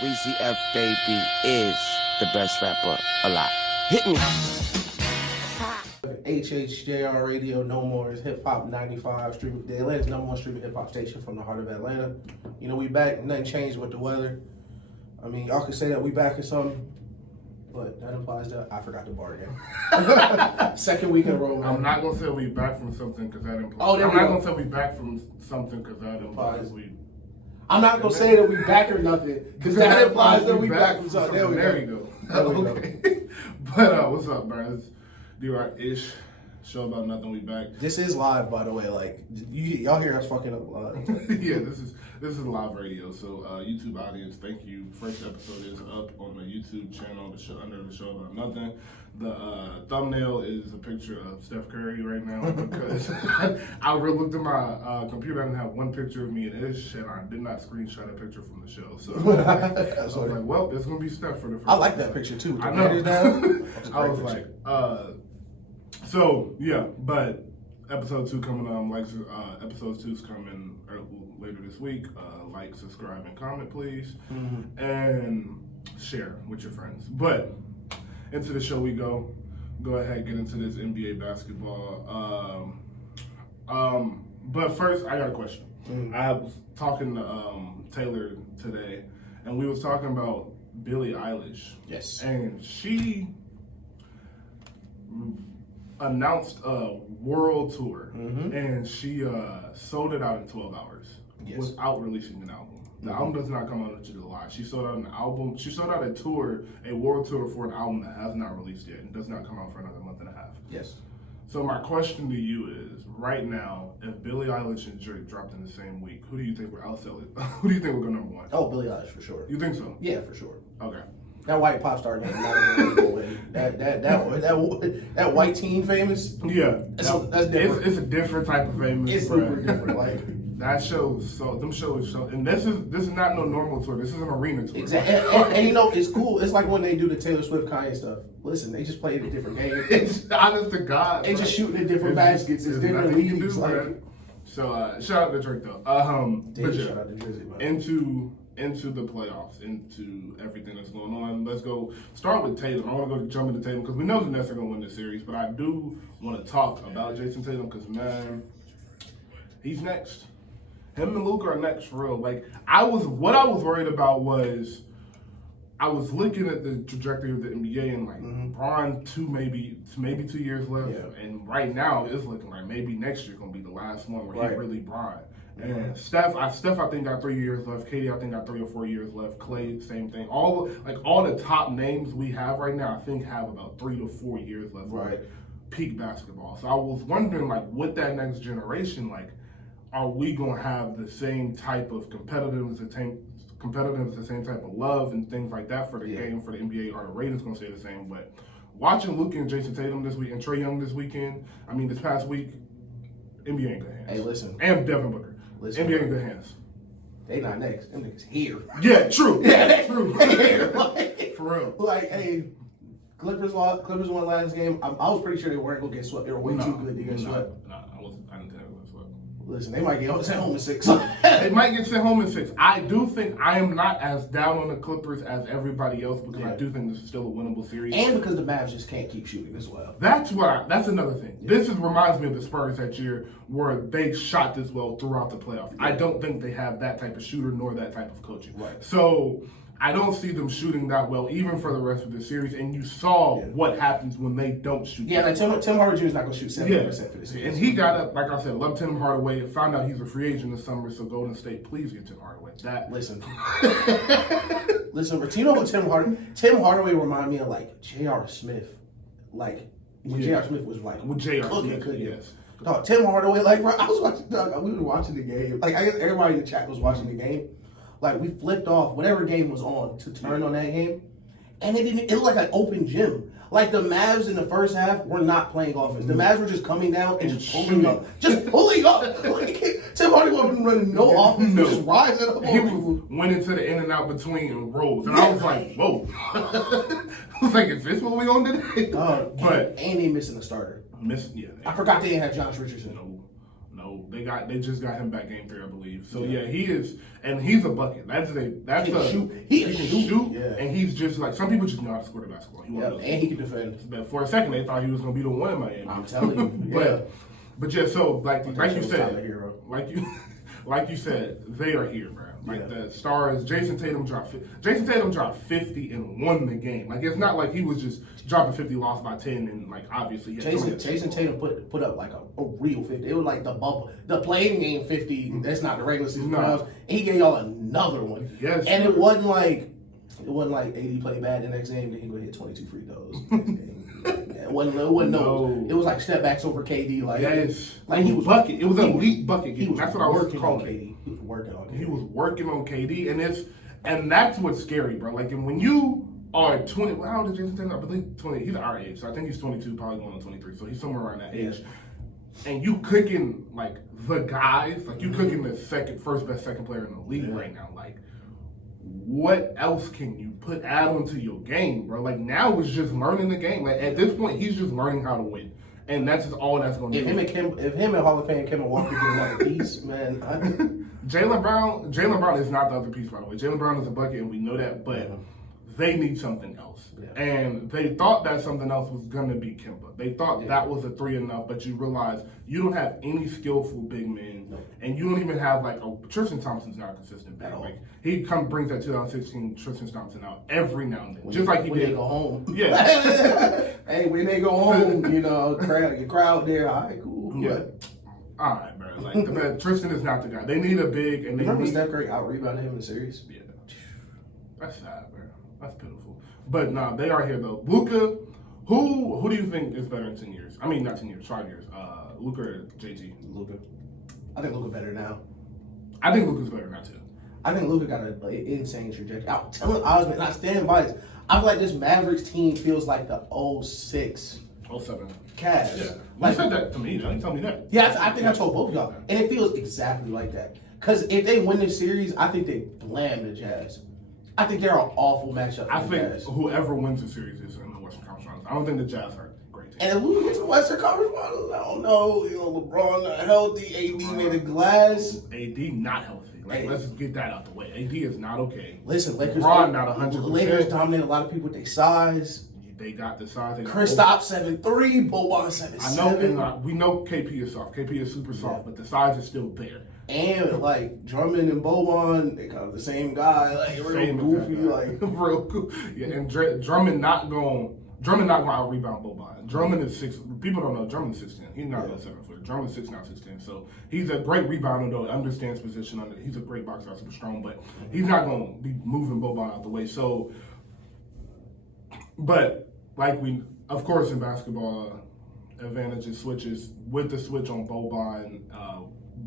Weezy F Baby is the best rapper alive. Hit me. HHJR Radio, No More is Hip Hop 95, the Atlanta's number one streaming hip hop station from the heart of Atlanta. You know, we back, nothing changed with the weather. I mean, y'all can say that we back or something, but that implies that I forgot the bar again. Second week in a row, man. I'm not gonna say we back from something because that implies. Oh, there I'm we not go. gonna say we back from something because that implies we. I'm not gonna say that we back or nothing because that implies that we back from something. There you go. Okay. But what's up, bro? It's Drock-ish. Show about nothing. We back. This is live, by the way. Like y'all hear us fucking up live. Yeah, this is live radio. So YouTube audience, thank you. First episode is up on the YouTube channel. The show under the show about nothing. The thumbnail is a picture of Steph Curry right now because I looked at my computer. I didn't have one picture of me in Ish, and I did not screenshot a picture from the show. So I was like, well, it's gonna be Steph for the first. I like that picture too. I know. I was picture. like, so yeah, but episode 2 coming on. Episode 2 is coming later this week. Like, subscribe, and comment, please, and share with your friends. But into the show we go. Go ahead, get into this NBA basketball. But first, I got a question. I was talking to Taylor today, and we was talking about Billie Eilish. Yes. And she announced a world tour, and she sold it out in 12 hours without releasing an album. The album does not come out until July. She sold out an album. She sold out a world tour for an album that has not released yet and does not come out for another month and a half. Yes. So my question to you is, right now, if Billie Eilish and Drake dropped in the same week, who do you think will outsell it? Who do you think will go number one? Oh, Billie Eilish for sure. You think so? Yeah, for sure. Okay. That white pop star name, that white teen famous. Yeah, that's different. It's a different type of famous. It's super different. Like that shows. So them shows. So and this is not no normal tour. This is an arena tour. Exactly. And you know, it's cool. It's like when they do the Taylor Swift Kanye stuff. Listen, they just play a different game. It's honest to God. They just shooting in different baskets. It's different leagues. So shout out to Drake though. But yeah, shout out to Drizzy, man. Into the playoffs, into everything that's going on. Let's go start with Tatum. I want to jump into Tatum because we know the Nets are going to win the series, but I do want to talk about Jason Tatum because, man, he's next. Him and Luka are next for real. Like, what I was worried about was I was looking at the trajectory of the NBA and like Bron maybe 2 years left, and right now it's looking like maybe next year going to be the last one where he really Bron. And Steph, I think got 3 years left. Katie, I think got 3 or 4 years left. Clay, same thing. All the top names we have right now, I think have about 3 to 4 years left. Right. Peak basketball. So I was wondering, like, with that next generation, like, are we gonna have the same type of competitiveness, the same type of love and things like that for the game, for the NBA? Are the ratings gonna stay the same? But watching Luka and Jason Tatum this week and Trae Young this weekend, I mean, this past week, NBA in good hands. Hey, listen. And Devin Booker. NBA in good hands. They not next. Them niggas here. Yeah, true. Yeah, true. Here. Like, for real. Like, hey, Clippers won last game. I was pretty sure they weren't gonna get swept. They were way too good to get swept. I didn't think they were gonna swept. Listen, they might get sent home in 6. They might get sent home in 6. I do think I am not as down on the Clippers as everybody else because I do think this is still a winnable series. And because the Mavs just can't keep shooting as well. That's another thing. Yeah. This reminds me of the Spurs that year where they shot this well throughout the playoffs. Yeah. I don't think they have that type of shooter nor that type of coaching. Right. So I don't see them shooting that well even for the rest of the series. And you saw what happens when they don't shoot. Yeah, like Tim Hardaway Jr. is not going to shoot 70% for this series. And he got up, like I said, love Tim Hardaway. Found out he's a free agent this summer, so Golden State, please get Tim Hardaway. Listen, you know what Tim Hardaway reminded me of like J.R. Smith. Like, when J.R. Smith was like, with J.R. cooking. Yes. Dog, Tim Hardaway, like, bro, we were watching the game. Like, I guess everybody in the chat was watching the game. Like, we flipped off whatever game was on to turn on that game, and it looked like an open gym. Like, the Mavs in the first half were not playing offense. The Mavs were just coming down and just pulling up. Like, Tim Hardaway wasn't running no offense. Just rising up. He went into the in and out between rows, and I was like, whoa. I was like, is this what we on today? And they missing a starter. Yeah. I forgot they didn't have Josh Richardson. No, they just got him back game 3, I believe. So yeah, he is, and he's a bucket. He can shoot, and he's just like some people just know how to score the basketball. And he can defend. But for a second, they thought he was gonna be the one in Miami. I'm telling you, but yeah, so like you said, like you said, they are here, bro. Like the stars, Jason Tatum dropped 50 and won the game. Like it's not like he was just dropping 50, lost by 10, and like obviously Jason Tatum put up like a real 50. It was like the playing game 50. That's not the regular season playoffs. And he gave y'all another one. Yes, and it wasn't like AD played bad the next game. Then he go hit 22 free throws. It wasn't no. It was like step backs over KD. Like like he was bucket. It was an elite bucket game. That's what I was calling KD. He was working on KD. He was working on KD, and that's what's scary, bro. Like when you are 20, how old is Jason Tatum? I believe 20. He's our age, so I think he's 22, probably going on 23. So he's somewhere around that age. And you cooking like the guys, like you cooking the first best second player in the league right now. Like, what else can you add onto your game, bro? Like now it's just learning the game. Like at this point, he's just learning how to win, and that's just all that's going to do. If him and Hall of Fame Kevin Walker get another piece, man. Jaylen Brown is not the other piece, by the way. Jaylen Brown is a bucket, and we know that, but they need something else. Yeah. And they thought that something else was going to be Kemba. They thought that was a 3 enough, but you realize you don't have any skillful big men, and you don't even have like Tristan Thompson's not a consistent big. Like he brings that 2016 Tristan Thompson out every now and then, when they go home. Yeah. Hey, when they go home, your crowd there. All right, cool. Yeah. All right, bro. Like Tristan is not the guy. They need a big, and they remember Steph Curry out rebounded him in the series. Yeah. That's sad, bro. That's pitiful. But nah, they are here though. Luka, who do you think is better in 10 years? I mean, not 10 years, 5 years. Luka or JT? Luka. I think Luka better now. I think Luka's better now too. I think Luka got an insane trajectory. I'm telling Osman, I stand by this. I feel like this Mavericks team feels like the 06. 07. Cavs. Yeah. You said that to me. You didn't tell me that. Yeah, I think I told both of y'all. And it feels exactly like that. Because if they win this series, I think they blam the Jazz. I think they're an awful matchup. I think whoever wins the series is in the Western Conference Finals. I don't think the Jazz are great team. And if we get to the Western Conference Finals, I don't know. LeBron not healthy. AD made of glass. AD not healthy. Let's get that out the way. AD is not okay. Listen, Lakers LeBron not 100%. Lakers dominate a lot of people with their size. They got the size. Kristaps 7'3", Boban 7'7". I know, and we know KP is soft. KP is super soft, but the size is still there. And like Drummond and Boban, they kind of the same guy, like real goofy, like real cool. Yeah, and Drummond not going out rebound Boban. Drummond is 6. People don't know Drummond's 6'10". He's not a 7 footer. Drummond's 6'9", 6'10". So he's a great rebounder though. Understands position. He's a great boxer, super strong, but he's not going to be moving Boban out the way. So, but like of course in basketball, advantages switches with the switch on Boban.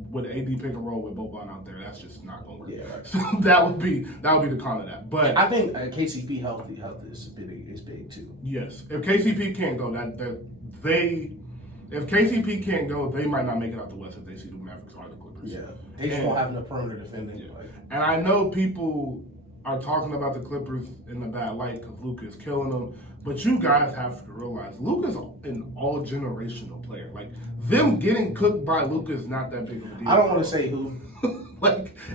With AD pick and roll with Boban out there, that's just not going to work. Yeah, right. So that would be the con of that. But I think KCP health is big too. Yes, if KCP can't go, if KCP can't go, they might not make it out the West if they see the Mavericks or the Clippers. Yeah, they just won't have enough perimeter defending. Yeah. And I know people are talking about the Clippers in a bad light because Luka is killing them. But you guys have to realize Luka's an all-generational player. Like, them getting cooked by Luka is not that big of a deal. I don't want to say who.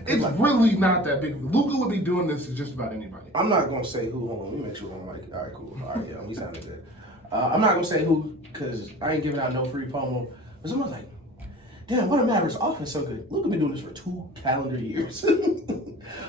It's really not that big. Luka would be doing this to just about anybody. I'm not going to say who. Hold on, let me make sure I'm like, all right, cool. All right, yeah, we sounded good. I'm not going to say who because I ain't giving out no free promo. But someone's like, damn, what a Mavericks offense so good. Luka been doing this for 2 calendar years.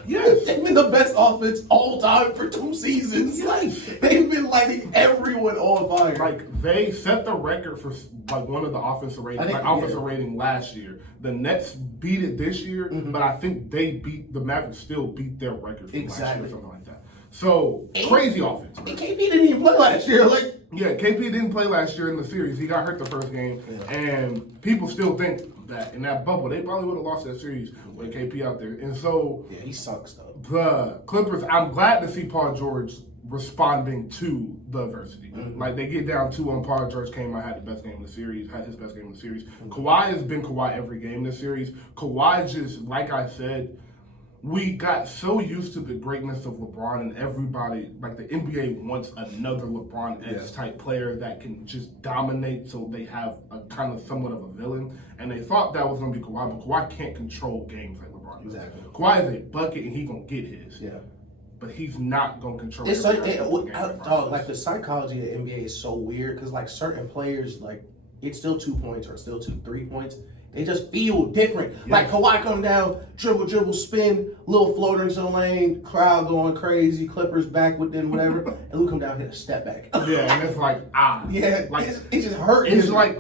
Yes, they've been the best offense all time for 2 seasons. Like they've been lighting everyone on fire. Like they set the record for like one of the offensive rating last year. The Nets beat it this year, but I think the Mavericks still beat their record from last year or something like that. So crazy offense. And KP didn't even play last year. KP didn't play last year in the series. He got hurt the first game, and people still think that in that bubble they probably would have lost that series with KP out there. And so he sucks though. The Clippers. I'm glad to see Paul George responding to the adversity. Like they get down 2-1. Paul George came out, had his best game in the series. Kawhi has been Kawhi every game in the series. Kawhi just, like I said, we got so used to the greatness of LeBron, and everybody, like the NBA wants another LeBron-esque type player that can just dominate, so they have a kind of somewhat of a villain. And they thought that was going to be Kawhi, but Kawhi can't control games like LeBron does. Exactly. Kawhi is a bucket, and he's going to get his. Yeah. But he's not going to control It's like the psychology of the NBA is so weird because like certain players, like it's still 2 points or still 3 points. They just feel different. Yes. Like Kawhi come down, dribble, spin, little floater into the lane, crowd going crazy, Clippers back within whatever, and Luke come down, hit a step back. Yeah, and it's like yeah, like it just hurts. It's like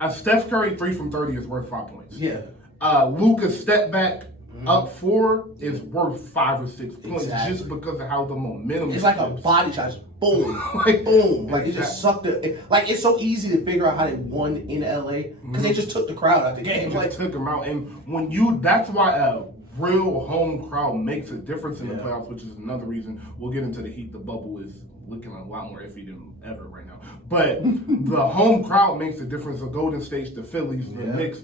a Steph Curry 3 from 30 is worth 5 points. Yeah. Luka's step back up 4 is worth 5 or 6 points just because of how the momentum. It's like a body shot, just boom, boom. Like it just sucked it. Like it's so easy to figure out how they won in LA because they just took the crowd out the game. They just took them out, and that's why a real home crowd makes a difference in the playoffs, which is another reason we'll get into the Heat. The bubble is looking a lot more iffy than ever right now. But the home crowd makes a difference. The Golden State, the Phillies, the Knicks,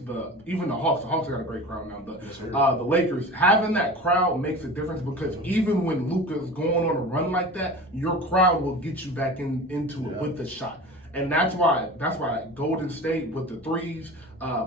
even the Hawks. The Hawks got a great crowd now. The Lakers, having that crowd makes a difference because even when Luka's going on a run like that, your crowd will get you back into it with the shot. And that's why Golden State with the threes,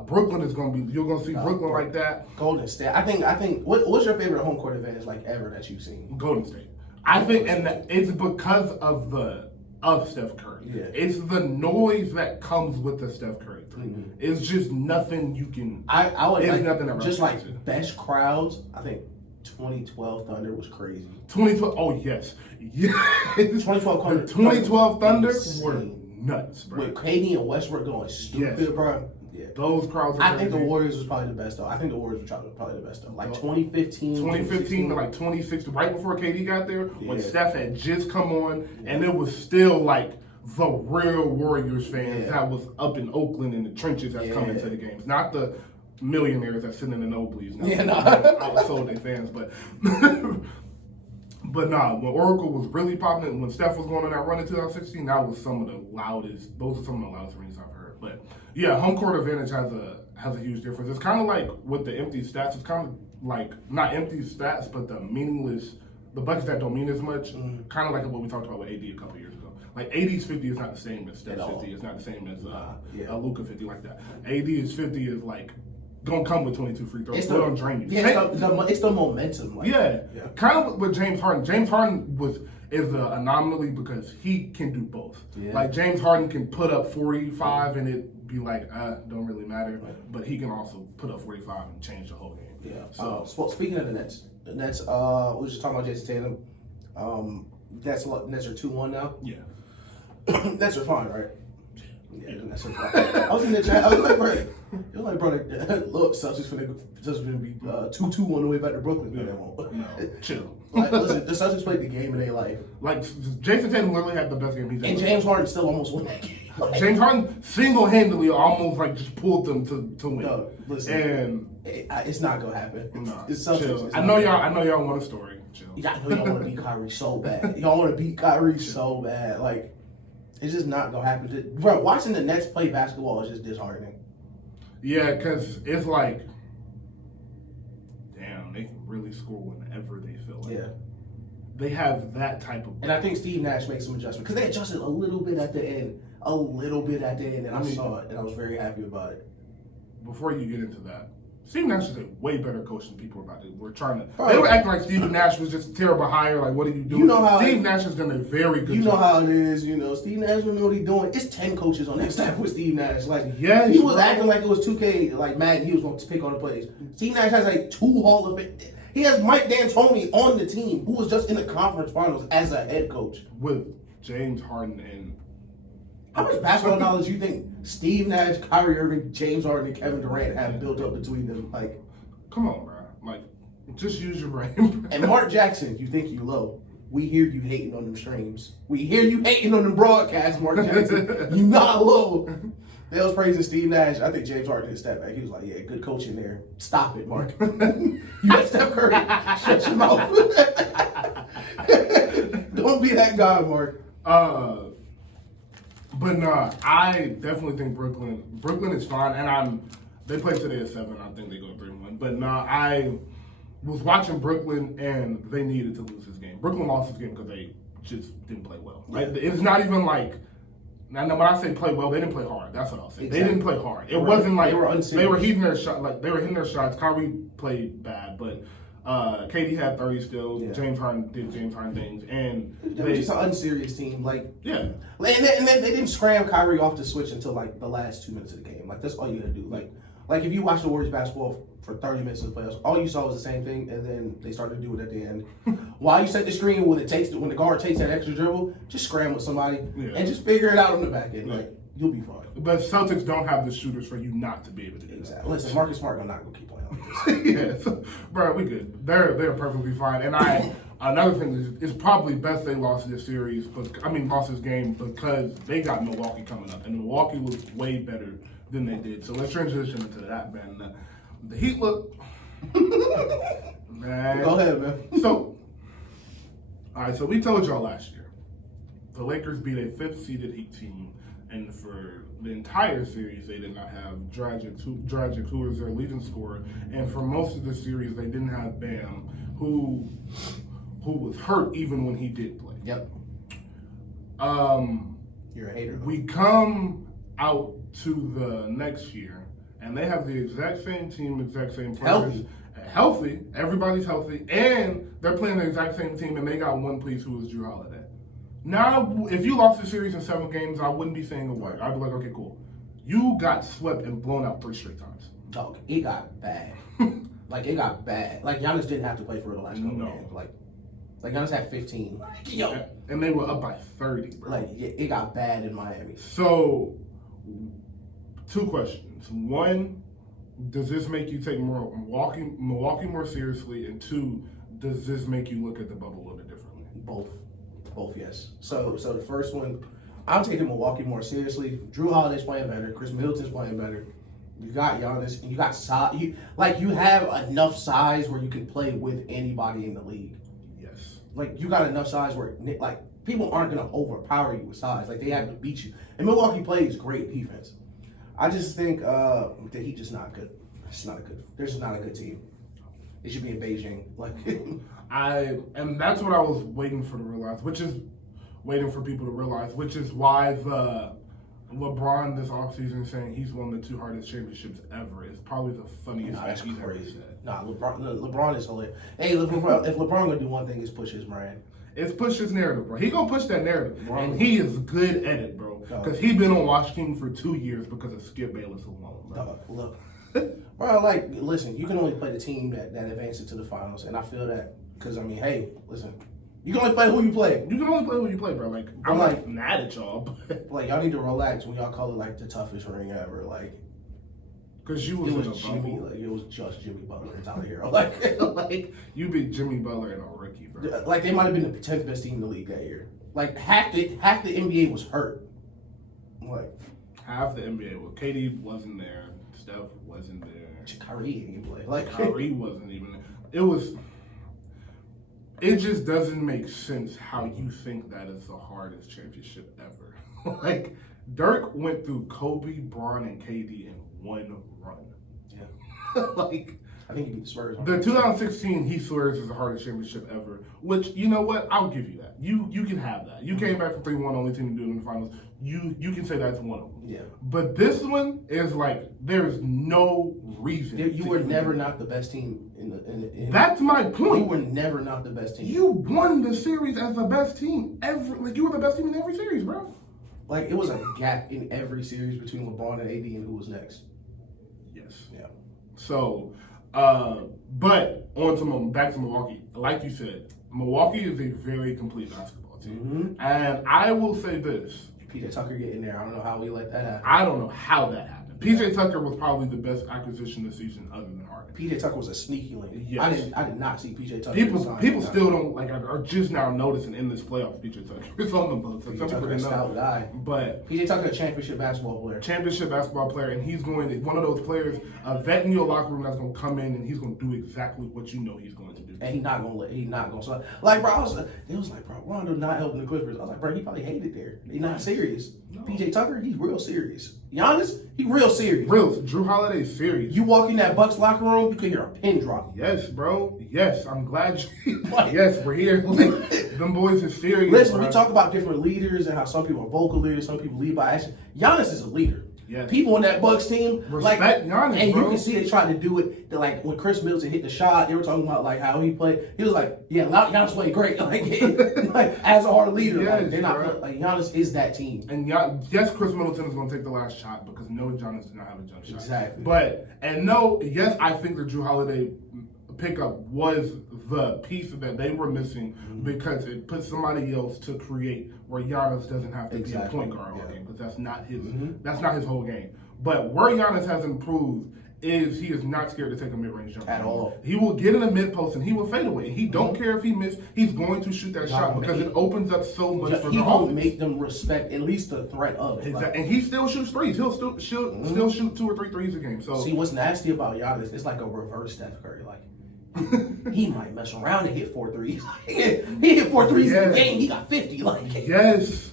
Brooklyn is going to be. You're going to see Brooklyn like that. Golden State. I think. What's your favorite home court advantage like ever that you've seen? Golden State. I think, and it's because of Steph Curry. Yeah. It's the noise that comes with the Steph Curry three. Mm-hmm. It's just nothing you can. I would it's like, nothing that just like it. Best crowds. I think 2012 Thunder was crazy. 2012. Oh yes, yeah. 2012 The 2012 Thunder were nuts, bro. With KD and Westbrook going stupid, bro. Yeah. Those crowds are I think the Warriors was probably the best, though. I think the Warriors were probably the best, though. Like 2015 to like 2016, right before KD got there, when Steph had just come on, and it was still like the real Warriors fans that was up in Oakland in the trenches that's coming to the games. Not the millionaires that sit in the nosebleeds now. Outsold their fans, but... But nah, when Oracle was really popping, when Steph was going on that run in 2016, that was some of the loudest. Those are some of the loudest rings I've heard. But yeah, home court advantage has a huge difference. It's kind of like with the empty stats. It's kind of like not empty stats, but the meaningless, the buckets that don't mean as much. Kind of like what we talked about with AD a couple years ago. Like AD's 50 is not the same as Steph's 50. It's not the same as a Luka 50 like that. AD's 50 is like. Don't come with 22 free throws. It's don't drain you. Yeah, it's the momentum. Like, kind of with James Harden. James Harden is an anomaly because he can do both. Yeah. Like James Harden can put up 45 and it be like, don't really matter. Right. But he can also put up 45 and change the whole game. Yeah. So speaking of the Nets, we were just talking about Jason Tatum. Nets are 2-1 now. Yeah. Nets are fine, right? Yeah, that's so fine. I was in the chat. I was like, bro, look, Celtics finna be 2-2 on the way back to Brooklyn. No, they won't. No, chill. Like, listen, the Celtics played the game of their life. Like, Jason Tatum literally had the best game he's ever. And James Harden still almost won that game. James Harden single-handedly almost like just pulled them to win. No, listen, and it's not gonna happen. No, it's Celtics. I know y'all want a story. Chill. Yeah, I know y'all want to beat Kyrie so bad. Y'all want to beat Kyrie so bad. Like, it's just not gonna happen. Bro, watching the Nets play basketball is just disheartening. Yeah, because it's like, damn, they can really score whenever they feel like. Yeah. They have that type of. And I think Steve Nash makes some adjustments because they adjusted a little bit at the end. And I saw it, and I was very happy about it. Before you get into that, Steve Nash is a way better coach than people about it. They were acting like Steve Nash was just a terrible hire. Like, what are you doing? You know how Steve Nash has done a very good job. You know how it is. You know, Steve Nash don't know what he's doing. It's 10 coaches on that staff with Steve Nash. Like, he was acting like it was 2K, like Madden. He was going to pick all the plays. Steve Nash has like 2 Hall of Fame. He has Mike D'Antoni on the team, who was just in the conference finals as a head coach. With James Harden and... How much basketball knowledge do you think Steve Nash, Kyrie Irving, James Harden, and Kevin Durant have built up between them? Like, come on, bro. Like, just use your brain. And Mark Jackson, you think you low. We hear you hating on them streams. We hear you hating on them broadcasts, Mark Jackson. You not low. They was praising Steve Nash. I think James Harden hit step back. He was like, yeah, good coach in there. Stop it, Mark. You got Steph Curry. Shut your mouth. Don't be that guy, Mark. But nah, I definitely think Brooklyn is fine, and they play today at 7. I think they go 3-1. But nah, was watching Brooklyn, and they needed to lose this game. Brooklyn lost this game because they just didn't play well. Right? Yeah. It's not even like. Now, when I say play well, they didn't play hard. That's what I'll say. Exactly. They didn't play hard. It wasn't like they were hitting their shot. Like they were hitting their shots. Kyrie played bad, but KD had 30 still. Yeah. James Harden did James Harden things, and they were just an unserious team. Like yeah, and they didn't scram Kyrie off the switch until like the last 2 minutes of the game. Like that's all you gotta do. Like if you watch the Warriors basketball for 30 minutes of the playoffs, all you saw was the same thing, and then they started to do it at the end. While you set the screen, when the guard takes that extra dribble, just scram with somebody and just figure it out on the back end. Like you'll be fine. But Celtics don't have the shooters for you not to be able to do exactly. That. Listen, Marcus Smart not gonna keep playing like this. Yeah, so, bro, we good. They're perfectly fine. And another thing is it's probably best they lost this series, lost this game because they got Milwaukee coming up, and Milwaukee was way better than they did. So let's transition into that, man. The Heat look. Man. Go ahead, man. So, all right. So we told y'all last year, the Lakers beat a 5th seeded Heat team, and for the entire series they did not have Dragic, who was their leading scorer, and for most of the series they didn't have Bam, who was hurt even when he did play. Yep. You're a hater. We come out to the next year, and they have the exact same team, exact same players. Healthy. Everybody's healthy. And they're playing the exact same team, and they got one piece who is Drew Holiday. Now, if you lost the series in 7 games, I wouldn't be saying a word. I'd be like, okay, cool. You got swept and blown out 3 straight times. Dog, it got bad. It got bad. Like, Giannis didn't have to play for the last couple games. Like Giannis had 15. Yo. And they were up by 30, bro. It got bad in Miami. So, 2 questions. 1, does this make you take Milwaukee more seriously? And 2, does this make you look at the bubble a little bit differently? Both, yes. So the first one, I'm taking Milwaukee more seriously. Drew Holiday's playing better. Chris Middleton's playing better. You got Giannis, and you got size. You have enough size where you can play with anybody in the league. Yes. You got enough size where people aren't gonna overpower you with size. They have to beat you. And Milwaukee plays great defense. I just think that he's just not good. They're just not a good team. They should be in Beijing. And that's what I was waiting for people to realize, which is why the LeBron this offseason saying he's won the 2 hardest championships ever is probably the funniest thing he's ever said. Nah, LeBron is hilarious. Hey, if LeBron gonna do one thing, is push his brand. It's push his narrative, bro. He gonna push that narrative, and he is good at it, bro. Because he been on Washington for 2 years because of Skip Bayless alone, bro. Dog, look. Bro, listen, you can only play the team that advances to the finals, and I feel that because hey, listen, you can only play who you play. You can only play who you play, bro. I'm not mad at y'all, but y'all need to relax when y'all call it the toughest ring ever, because you was it was just Jimmy Butler and Tyler Hero, you beat Jimmy Butler and a rookie, bro. They might have been the 10th best team in the league that year. Half the NBA was hurt. Half the NBA. Well, KD wasn't there. Steph wasn't there. Kyrie didn't play. Kyrie wasn't even there. It just doesn't make sense how you think that is the hardest championship ever. Dirk went through Kobe, Bron, and KD in one run. Yeah. I think he beat the Spurs. The 2016 Heat swears is the hardest championship ever. Which, you know what? I'll give you that. You can have that. You came back from 3-1, only team to do it in the finals. You can say that's one of them. Yeah. But this one is there's no reason. You were never not the best team in That's my point. You were never not the best team. You won the series as the best team ever. You were the best team in every series, bro. It was a gap in every series between LeBron and AD and who was next. Yes. Yeah. So, but back to Milwaukee. Like you said, Milwaukee is a very complete basketball team. Mm-hmm. And I will say this. PJ Tucker get in there. I don't know how we let that happen. I don't know how that happened. PJ Tucker was probably the best acquisition this season other than Harden. PJ Tucker was a sneaky link. Yes. I did not see PJ Tucker. People still don't are just now noticing in this playoffs PJ Tucker. It's on the books. PJ Tucker is a stout guy. But PJ Tucker a championship basketball player, and he's going to one of those players, a vet in your locker room that's going to come in and he's going to do exactly what you know he's going to do. And he's not going to slide. Bro, Rondo not helping the Clippers. I was like, bro, he probably hated there. He's not serious. No. PJ Tucker, he's real serious. Giannis, he real serious. Real. Drew Holiday's serious. You walk in that Bucks locker room, you can hear a pin drop. Yes, bro. Yes, I'm glad you. Yes, we're here. Like, them boys is serious. Listen, bro. we talk about different leaders and how some people are vocal leaders, some people lead by action. Giannis is a leader. Yes. People on that Bucks team, Respect Giannis, and bro. you can see they tried to do it. Like when Chris Middleton hit the shot, they were talking about like how he played. He was like, "Yeah, Giannis played great." Like as a hard leader, Yes, like they're not bro. like Giannis is that team. And yes, Chris Middleton is going to take the last shot because no, Giannis did not have a jump shot. Exactly. Yes, I think the Drew Holiday pickup was the piece that they were missing because it put somebody else to create where Giannis doesn't have to be a point guard all game because that's not his whole game. But where Giannis has improved is he is not scared to take a mid-range jump At all. He will get in a mid-post and he will fade away. He don't care if he missed. He's going to shoot that shot because it opens up so much for He the won't offense. make them respect at least the threat of it. Exactly. And he still shoots threes. He'll still shoot 2 or 3 threes a game. So See, what's nasty about Giannis, it's like a reverse Steph Curry. Like, he might mess around and hit 4 threes. He hit 4 threes in the game, he got 50. Like, yes.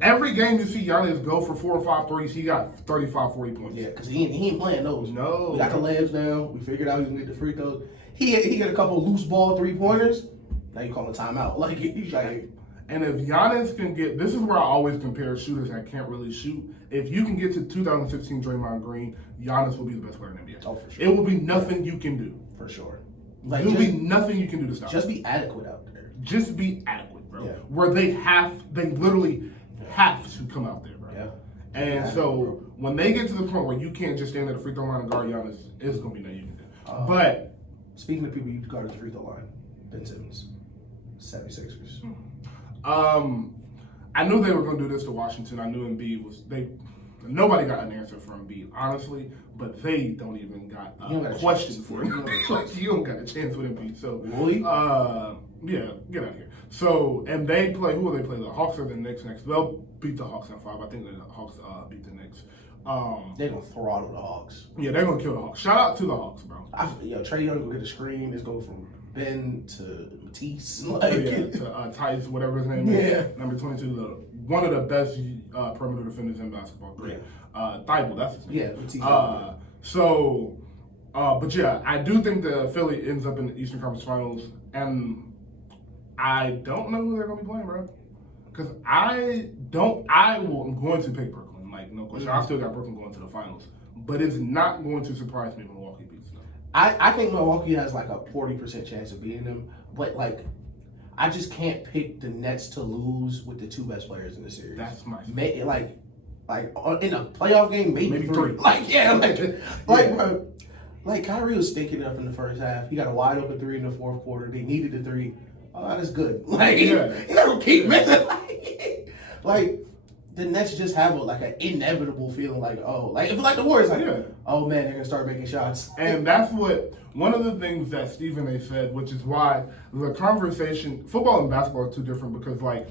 Every game you see Giannis go for 4 or 5 threes, he got 35, 40 points. yeah, because he ain't playing those. No. We got the layups down. We figured out he was going to get the free throws. He got a couple loose ball 3-pointers. Now you call a timeout. Like, he's like, And if Giannis can get, this is where I always compare shooters that can't really shoot. If you can get to 2016 Draymond Green, Giannis will be the best player in the NBA. Oh, for sure. It will be nothing you can do. for sure. Like, there will be nothing you can do to stop. Just be adequate out there. Just be adequate, bro. Yeah. Where they literally have to come out there, bro. Yeah. And so when they get to the point where you can't just stand at the free throw line and guard Giannis, it's gonna be nothing you can do. But speaking of people you guard at the free throw line, Ben Simmons, 76ers. I knew they were gonna do this to Washington. I knew Embiid was nobody got an answer from Embiid, honestly, but they don't even got a question for him. You don't got a chance with Embiid. So Really? yeah, get out of here. So, and they play, who will they play? The Hawks or the Knicks next? They'll beat the Hawks in 5. I think the Hawks beat the Knicks. They're going to throttle the Hawks. Yeah, they're going to kill the Hawks. Shout out to the Hawks, bro. Trey Young will get a screen. It's going from Ben to Matisse. To Tice, whatever his name is. Number 22, one of the best perimeter defenders in basketball. Great. Thibault, that's his name. Yeah, Matisse. But yeah, I do think the Philly ends up in the Eastern Conference Finals, and I don't know who they're going to be playing, bro. Because I'm going to pick Brooklyn, like, no question. I still got Brooklyn going to the finals. But it's not going to surprise me when Milwaukee beats them. I think Milwaukee has like a 40% chance of beating them, but like, I just can't pick the Nets to lose with the 2 best players in the series. That's my Like in a playoff game, maybe 3. Bro, like Kyrie was stinking up in the first half. He got a wide open 3 in the fourth quarter. They needed the 3. Oh, that's good. Like, you're not gonna keep missing. Like the Nets just have an inevitable feeling like, if like the Warriors, oh man, they're gonna start making shots. And that's one of the things that Stephen A. said, which is why the conversation, football and basketball are too different because like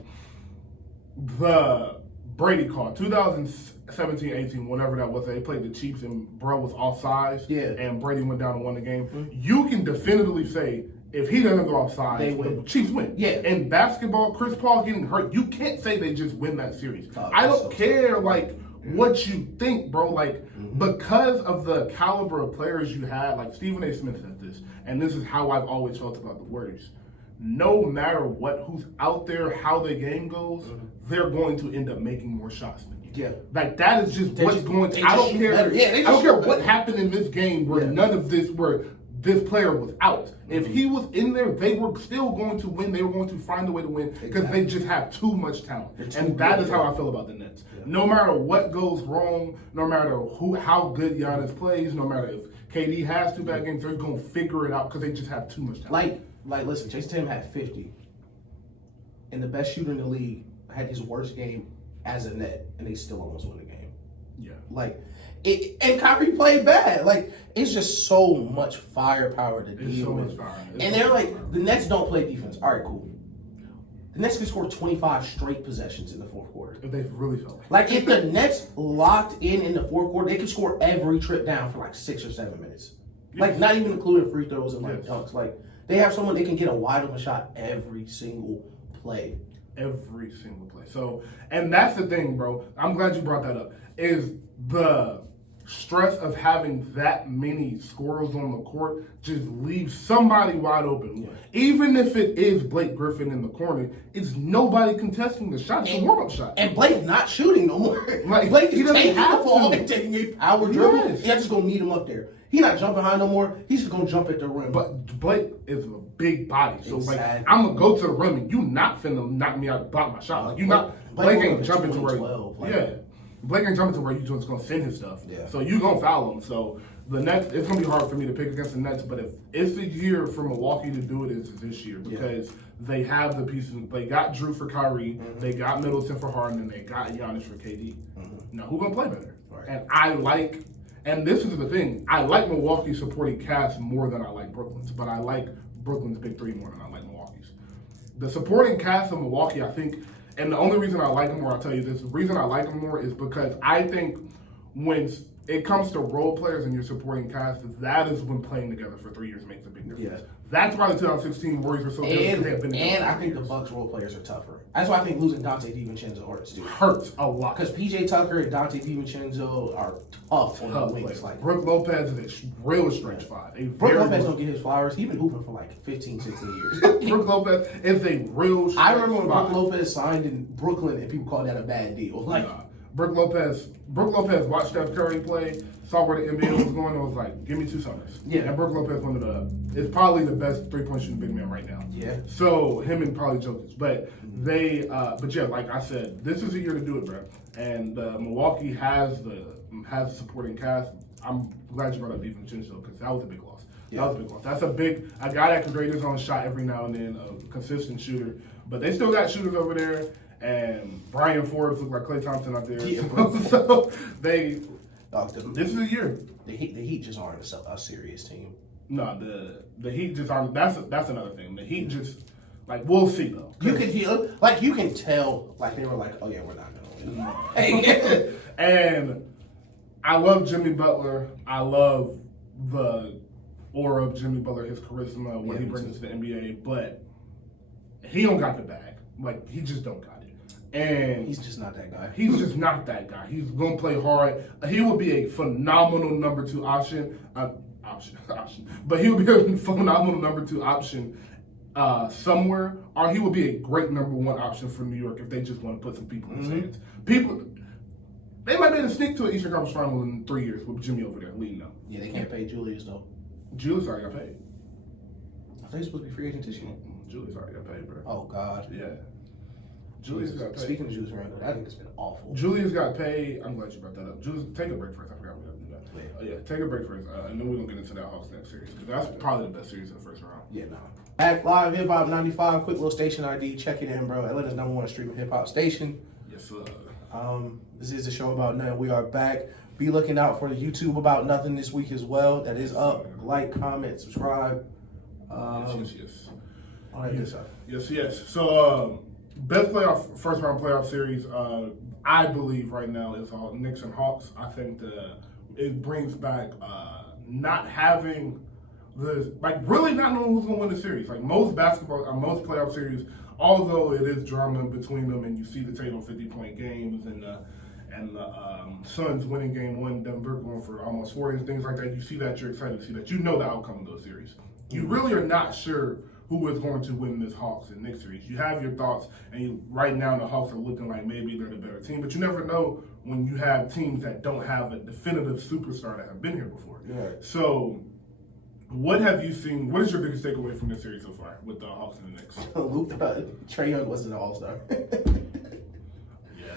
the Brady call, 2017-18, whenever that was, they played the Chiefs and bro was offsides, and Brady went down and won the game. Mm-hmm. You can definitively say if he doesn't go offside, the Chiefs win. Yeah. In basketball, Chris Paul getting hurt, you can't say they just win that series. I don't care what you think, bro. Because of the caliber of players you had, like Stephen A. Smith said this, and this is how I've always felt about the Warriors. No matter who's out there, how the game goes, they're going to end up making more shots than you. Yeah. Like that is just what's going to. I don't care. I don't care what happened in this game where this player was out. If he was in there, they were still going to win. They were going to find a way to win because they just have too much talent. And that is how I feel about the Nets. Yeah. No matter what goes wrong, no matter how good Giannis plays, no matter if KD has 2 bad games, they're going to figure it out because they just have too much talent. Listen, Jason Tatum had 50. And the best shooter in the league had his worst game as a net, and they still almost won the game. Yeah. And Kyrie played bad. It's just so much firepower to deal with. And they're the Nets don't play defense. All right, cool. The Nets could score 25 straight possessions in the fourth quarter. If they really felt if the Nets locked in the fourth quarter, they could score every trip down for 6 or 7 minutes. Yes. Not even including free throws and dunks. They have someone they can get a wide open shot every single play. every single play. So, and that's the thing, bro. I'm glad you brought that up. Is the stress of having that many scorers on the court just leaves somebody wide open. Yeah. Even if it is Blake Griffin in the corner, it's nobody contesting the shot. It's a warm-up shot. And Blake's not shooting no more. Like, Blake is he doesn't taking the have ball to. and taking a power dribble. Yes. He's just going to meet him up there. He's not jumping high no more. He's just going to jump at the rim. But Blake is a big body. So, exactly. like, I'm going to go to the rim and you not finna knock me out, block my shot. Like, you not, Blake ain't jumping to where yeah. Blake ain't jumping to where you just gonna send his stuff. Yeah. So you gonna foul him. So the Nets, it's gonna be hard for me to pick against the Nets. But if it's a year for Milwaukee to do it, is this year because they have the pieces. They got Drew for Kyrie, they got Middleton for Harden, and they got Giannis for KD. Now who gonna play better? Right. And I like, and this is the thing, I like Milwaukee's supporting cast more than I like Brooklyn's, but I like Brooklyn's big three more than I like Milwaukee's. The supporting cast of Milwaukee, I think. And the only reason I like him more, I'll tell you this, the reason I like him more is because I think when it comes to role players and your supporting cast, that is when playing together for 3 years makes a big difference. Yeah. That's why the 2016 Warriors were so good. And I think the Bucks role players are tougher. That's why I think losing Dante DiVincenzo hurts, dude. Hurts a lot. Because PJ Tucker and Dante DiVincenzo are tough on the wings. Like Brook Lopez is a real stretch five. Brook Lopez don't get his flowers. He's been hooping for like 15, 16 years. Brook Lopez is a real stretch I remember when Brook Lopez signed in Brooklyn and people called that a bad deal. Like, Brook Lopez watched Steph Curry play, saw where the NBA was going, and was like, give me 2 summers. Yeah. And Brook Lopez is probably the best three-point shooting big man right now. Yeah. So him and probably Jokic. But but yeah, like I said, this is a year to do it, bro. And Milwaukee has the supporting cast. I'm glad you brought up DiVincenzo because that was a big loss. Yeah. That was a big loss. That's a guy that can grade his own shot every now and then, a consistent shooter. But they still got shooters over there. And Brian Forbes looked like Klay Thompson out there. Yeah. So this is a year. The Heat just aren't a serious team. No, the Heat just aren't. That's another thing. The Heat just we'll see though. You can tell they were like, oh yeah, we're not gonna win. And I love Jimmy Butler. I love the aura of Jimmy Butler, his charisma, what he brings to the NBA. But he don't got the bag. He just don't got it. And he's just not that guy. He's just not that guy. He's gonna play hard. He would be a phenomenal number 2 option. But he would be a phenomenal number 2 option somewhere, or he would be a great number 1 option for New York if they just want to put some people in his hands. They might be able to sneak to an Eastern Conference Final in 3 years with Jimmy over there leading them. Yeah, they can't pay Julius though. Julius already got paid. I think he's supposed to be free agent this year. Julius already got paid, bro. Oh God. Yeah. Julius got paid. Speaking of Julius Randle, I think it's been awful. Julius got paid. I'm glad you brought that up. Julius, take a break first. I forgot we got to do that. Yeah, take a break first, and then we're gonna get into that Hawks next series because that's probably the best series in the first round. Yeah, no. Back live, Hip Hop 95. Quick little station ID. Check it in, bro. Atlanta's #1 streaming hip hop station. Yes, sir. This is a show about nothing. We are back. Be looking out for the YouTube about nothing this week as well. That is up. Like, comment, subscribe. Yes. All that good stuff. Yes. So, best first round playoff series, I believe right now is Knicks and Hawks. I think it brings back not having really not knowing who's going to win the series. Most playoff series, although it is drama in between them, and you see the Tatum 50-point games and the Suns winning game 1, Denver going for almost 40 and things like that. You see that, you're excited to see that. You know the outcome of those series. You really are not sure who is going to win this Hawks and Knicks series. You have your thoughts, and right now the Hawks are looking like maybe they're the better team, but you never know when you have teams that don't have a definitive superstar that have been here before. Yeah. So, what have you seen? What is your biggest takeaway from this series so far with the Hawks and the Knicks? Trae Young wasn't an all-star. Yeah.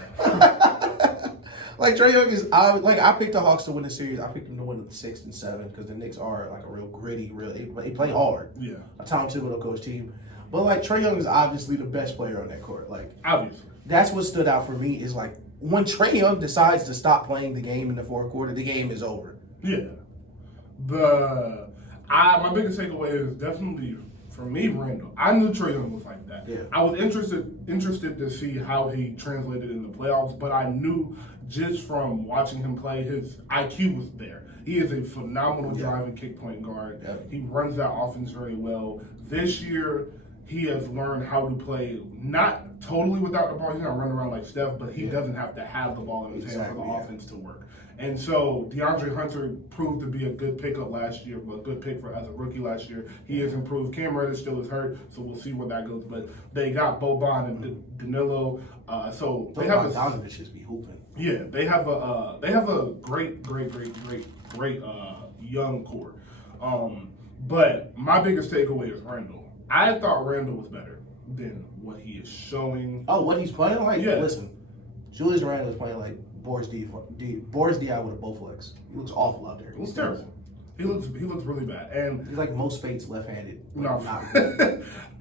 Trae Young is, I picked the Hawks to win the series. I picked them to win the 6 and 7 because the Knicks are a real gritty, they play hard. Yeah. A Tom Thibodeau coach team. But Trae Young is obviously the best player on that court. Obviously. That's what stood out for me is when Trae Young decides to stop playing the game in the fourth quarter, the game is over. Yeah. My biggest takeaway is definitely, for me, Randall. I knew Trae Young was like that. Yeah. I was interested to see how he translated in the playoffs, but I knew just from watching him play, his IQ was there. He is a phenomenal drive and kick point guard. Yeah. He runs that offense very well. This year, he has learned how to play not totally without the ball. He's not running around like Steph, but he doesn't have to have the ball in his hand for the offense to work. And so DeAndre Hunter proved to be a good pickup last year, well, a good pick for as a rookie last year. He has improved. Cam Reddish still is hurt, so we'll see where that goes. But they got Boban and Danilo, so they have Donovan just be hooping. Yeah, they have a great young core. But my biggest takeaway is Randall. I thought Randall was better than what he is showing. Oh, what he's playing like? Yeah. Listen, Julius Randle is playing like Boris D.I. with a both legs. He looks awful out there. He looks terrible. He looks really bad. And he's like most Spates left-handed. No,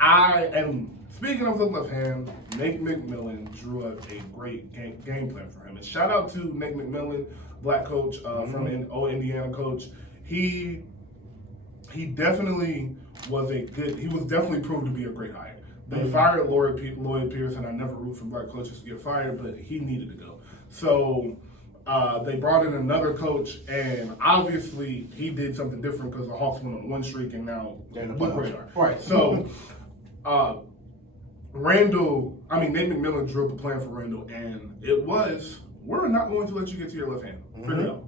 and speaking of the left hand, Nate McMillan drew up a great game plan for him. And shout out to Nate McMillan, black coach from Indiana coach. He definitely was he was definitely proved to be a great hire. They fired Lloyd Pierce, and I never root for black coaches to get fired, but he needed to go. So they brought in another coach, and obviously he did something different because the Hawks went on one streak, and now look where they are. Right. So Nate McMillan drew up a plan for Randall, and it was, we're not going to let you get to your left hand. Figure it out.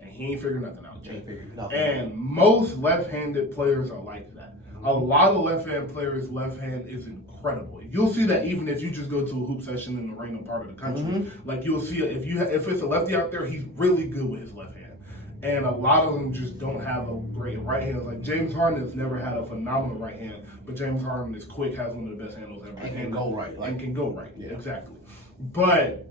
And he ain't figured nothing out. And most left-handed players are like that. A lot of left-hand players, left hand is incredible. You'll see that even if you just go to a hoop session in a random part of the country. Like you'll see it, if it's a lefty out there, he's really good with his left hand. And a lot of them just don't have a great right hand. Like James Harden has never had a phenomenal right hand, but James Harden is quick, has one of the best handles ever. And can go right. And can go right, exactly. But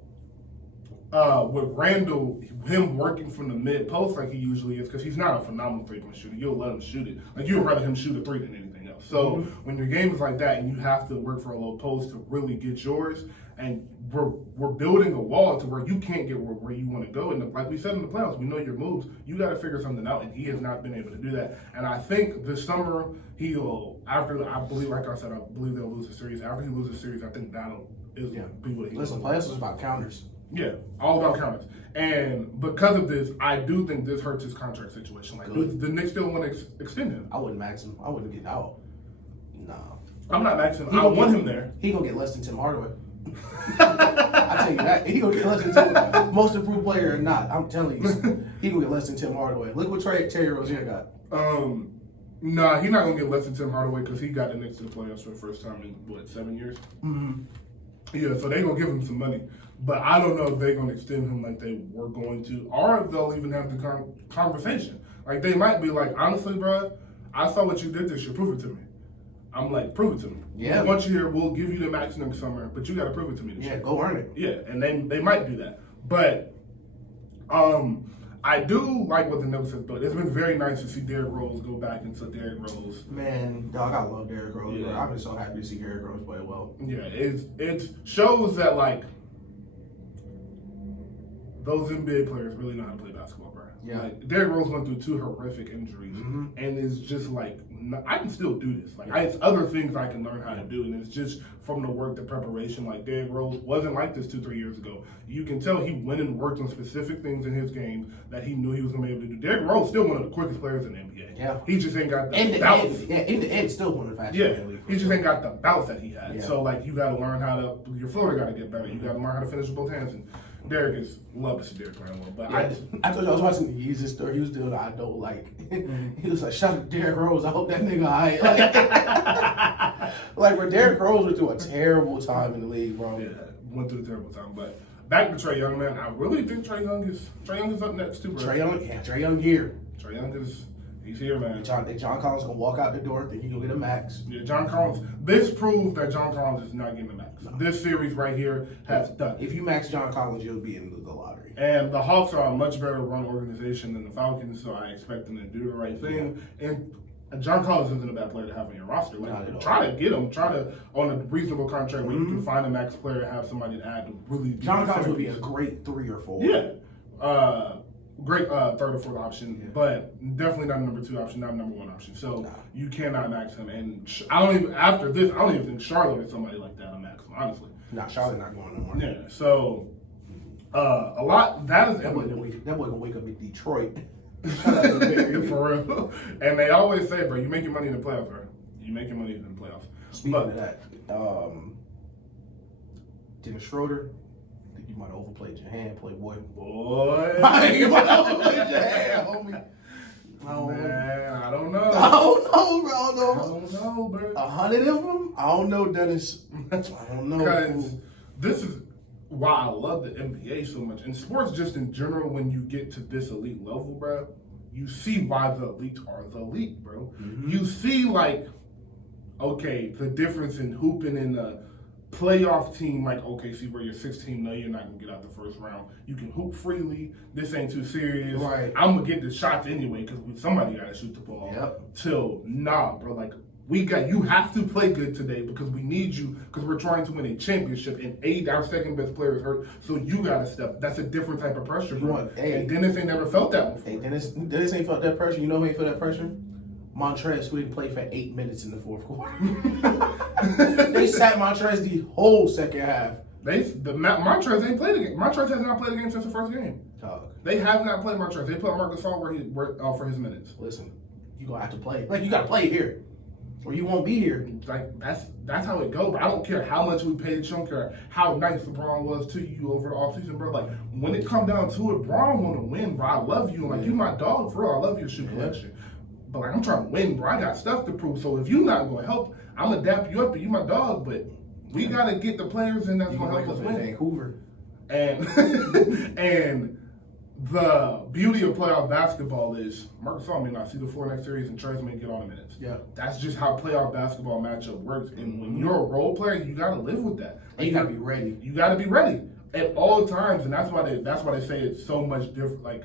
with Randall, him working from the mid post like he usually is, because he's not a phenomenal three-point shooter. You'll let him shoot it. Like you'd rather him shoot a three than anything else. So when your game is like that and you have to work for a low post to really get yours, and we're building a wall to where you can't get where you want to go. And like we said in the playoffs, we know your moves. You got to figure something out, and he has not been able to do that. And I think this summer he'll, after I believe, like I said, I believe they'll lose the series. After he loses the series, I think that'll be what he. Listen, playoffs is about counters. Yeah, all about counters. And because of this, I do think this hurts his contract situation. Like, the Knicks still want to extend him. I wouldn't max him. I wouldn't get out. No. I'm not maxing him. I want him there. He gonna get less than Tim Hardaway. I tell you that. He gonna get less than Tim. Most improved player or not, I'm telling you, he gonna get less than Tim Hardaway. Look what Terry Rozier got. Nah, he's not gonna get less than Tim Hardaway because he got the Knicks to the playoffs for the first time in 7 years? Yeah, so they gonna give him some money. But I don't know if they're going to extend him like they were going to, or if they'll even have the conversation. Like, they might be like, honestly, bro, I saw what you did this year. Prove it to me. I'm like, prove it to me. Yeah. Once a year, we'll give you the max next summer, but you got to prove it to me this year. Go earn it. Yeah, and they might do that. But I do like what the Knicks have built. It's been very nice to see Derrick Rose go back into Derrick Rose. Man, dog, I love Derrick Rose. Yeah. I've been so happy to see Derrick Rose play well. Yeah, it shows that, like, those NBA players really know how to play basketball, bro. Yeah. Like, Derrick Rose went through 2 horrific injuries, and it's just like, I can still do this. Like, it's other things I can learn how to do, and it's just from the work, the preparation. Like, Derrick Rose wasn't like this 2-3 years ago. You can tell he went and worked on specific things in his game that he knew he was going to be able to do. Derrick Rose still one of the quickest players in the NBA. Yeah. He just ain't got the bounce. In the end, still one of the fastest. Yeah. He just ain't got the bounce that he had. Yeah. So, like, you got to learn how to, your floater got to get better. You got to learn how to finish with both hands. And Derrick is, love to see Derrick playing well. But I told you I was watching the Yeezus story. He was doing I don't like. He was like, shout out to Derrick Rose. I hope that nigga like where Derrick Rose went through a terrible time in the league, bro. Yeah, went through a terrible time. But back to Trae Young, man. I really think Trae Young is up next too, bro. Trae Young here. Trae Young he's here, man. John Collins gonna walk out the door, think he gonna get a max. Yeah, John Collins. This proves that John Collins is not getting a max. No. This series right here has done. If you max John Collins, you'll be in the lottery. And the Hawks are a much better run organization than the Falcons, so I expect them to do the right thing. Yeah. And John Collins isn't a bad player to have on your roster. Like, try to get him. Try to, on a reasonable contract where you can find a max player and have somebody to add to really. John Collins would be a great 3 or 4. Yeah. Great third or fourth option, but definitely not a number 2 option, not a number 1 option. So you cannot max him. And I don't even think Charlotte is somebody like that to max him, honestly. Nah, Charlotte not going no more. Yeah. So a lot that boy gonna wake up in Detroit. For real. And they always say, bro, you make your money in the playoffs, bro. You make your money in the playoffs. Speaking of that, Dennis Schroeder, I think you might have overplayed your hand, Playboy. Boy. You might have overplayed your hand, homie. Man, I don't know. I don't know, bro. I don't know, bro. 100 of them? I don't know, Dennis. I don't know. Because this is why I love the NBA so much. And sports just in general, when you get to this elite level, bro, you see why the elite are the elite, bro. Mm-hmm. You see, like, okay, the difference in hooping in a playoff team like OKC where you're 16-0, you're not going to get out the first round. You can hoop freely. This ain't too serious. Right. I'm going to get the shots anyway because somebody got to shoot the ball. Yep. Till, nah, bro, like, you have to play good today because we need you because we're trying to win a championship and our second best player is hurt, so you got to step. That's a different type of pressure, bro. And Dennis ain't never felt that before. Hey, Dennis ain't felt that pressure. You know who ain't felt that pressure? Montrez, who didn't play for 8 minutes in the fourth quarter. They sat Montrez the whole second half. Montrez ain't played a game. Montrez has not played a game since the first game. Dog. They have not played Montrez. They put Marc Gasol for his minutes. Listen, you gonna have to play. Like, you gotta play here, or you won't be here. Like, that's how it goes. But I don't care how much we paid you. I don't care how nice LeBron was to you over the offseason, bro. Like, when it come down to it, Bron want to win, bro. I love you. Like, you my dog, for real. I love your shoe collection. But, like, I'm trying to win, bro. I got stuff to prove. So if you not going to help, I'm going to dap you up and you my dog. But we got to get the players in that's going to help us win. Vancouver. And and the beauty of playoff basketball is Marc Gasol may not see the floor next series and Trez may get all the minutes. Yeah. That's just how playoff basketball matchup works. And when you're a role player, you got to live with that. And you got to be ready. You got to be ready at all times. And that's why they say it's so much different. Like,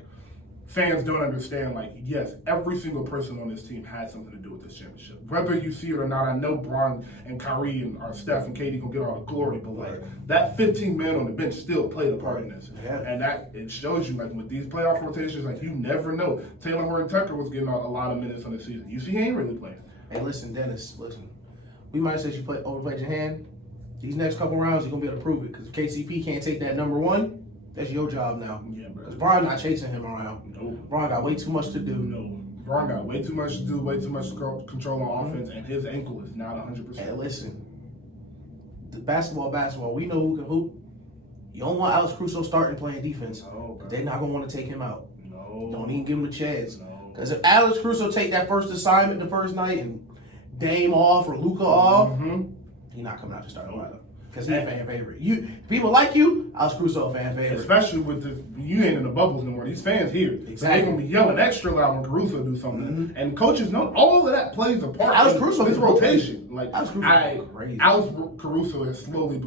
fans don't understand, like, yes, every single person on this team has something to do with this championship. Whether you see it or not, I know Bron and Kyrie and our Steph and KD gonna get all the glory, but like that 15 man on the bench still played a part in this. Yeah. And that it shows you, like, with these playoff rotations, like, you never know. Taylor Horton-Tucker was getting a lot of minutes on the season. You see, he ain't really playing. Hey, listen, Dennis, we might have said you overplayed your hand. These next couple rounds, you're gonna be able to prove it. Because if KCP can't take that number one, that's your job now. Yeah, bro. Because Bron not chasing him around. No. Bron got way too much to do. No. Bron got way too much to do, way too much control on offense, and his ankle is not 100%. Hey, listen, the basketball, we know who can hoop. You don't want Alex Caruso starting playing defense. No, they're not going to want to take him out. No. Don't even give him a chance. No. Because if Alex Caruso take that first assignment the first night and Dame off or Luka off, he's not coming out to start a lineup. Because he's a fan favorite. People like you, Alex Caruso a fan favorite. Especially with you ain't in the bubbles no more. These fans here. Exactly. They're going to be yelling extra loud when Caruso do something. And coaches know all of that plays a part. Alex Caruso this is rotation. Like, Alex Caruso crazy. Alex Caruso has slowly,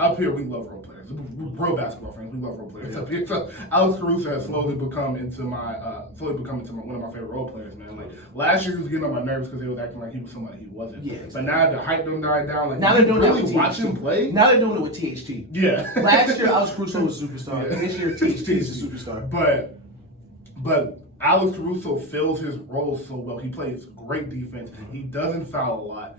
up here we love role players. We're real basketball fans. We love role players up here. So Alex Caruso has slowly become into one of my favorite role players, man. Like, last year he was getting on my nerves because they was acting like he was somebody he wasn't. Yeah. But now the hype done died down. Like, now they're doing really that with watch THT. him play. Now they're doing it with THT. Yeah. Last year Alex Caruso was a superstar. Yeah. This year THT is a superstar. But Alex Caruso fills his role so well. He plays great defense. He doesn't foul a lot.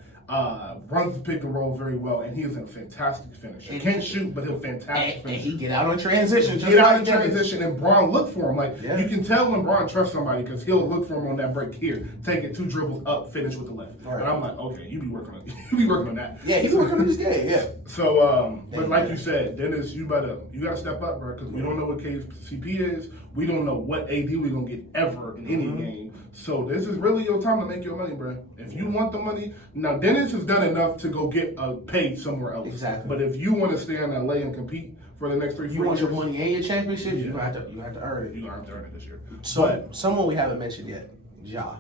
Runs the pick and roll very well, and he is a fantastic finisher. He can't shoot, but he'll fantastic And finisher. he get out on transition. Get out of transition, and Bron look for him. Like, you can tell when Bron trusts somebody because he'll look for him on that break here, take it 2 dribbles up, finish with the left. Right. And I'm like, okay, you be working on that. Yeah, he's working on this game. Yeah. So, but like you said, Dennis, you gotta step up, bro, because we don't know what KCP is. We don't know what AD we're gonna get ever in any game. So this is really your time to make your money, bro. If you want the money, now Dennis has done enough to go get paid somewhere else. Exactly. But if you want to stay in LA and compete for the next 3-4 years, you want your money and your championship, you have to earn it. You're gonna have to earn it this year. So someone we haven't mentioned yet, Ja.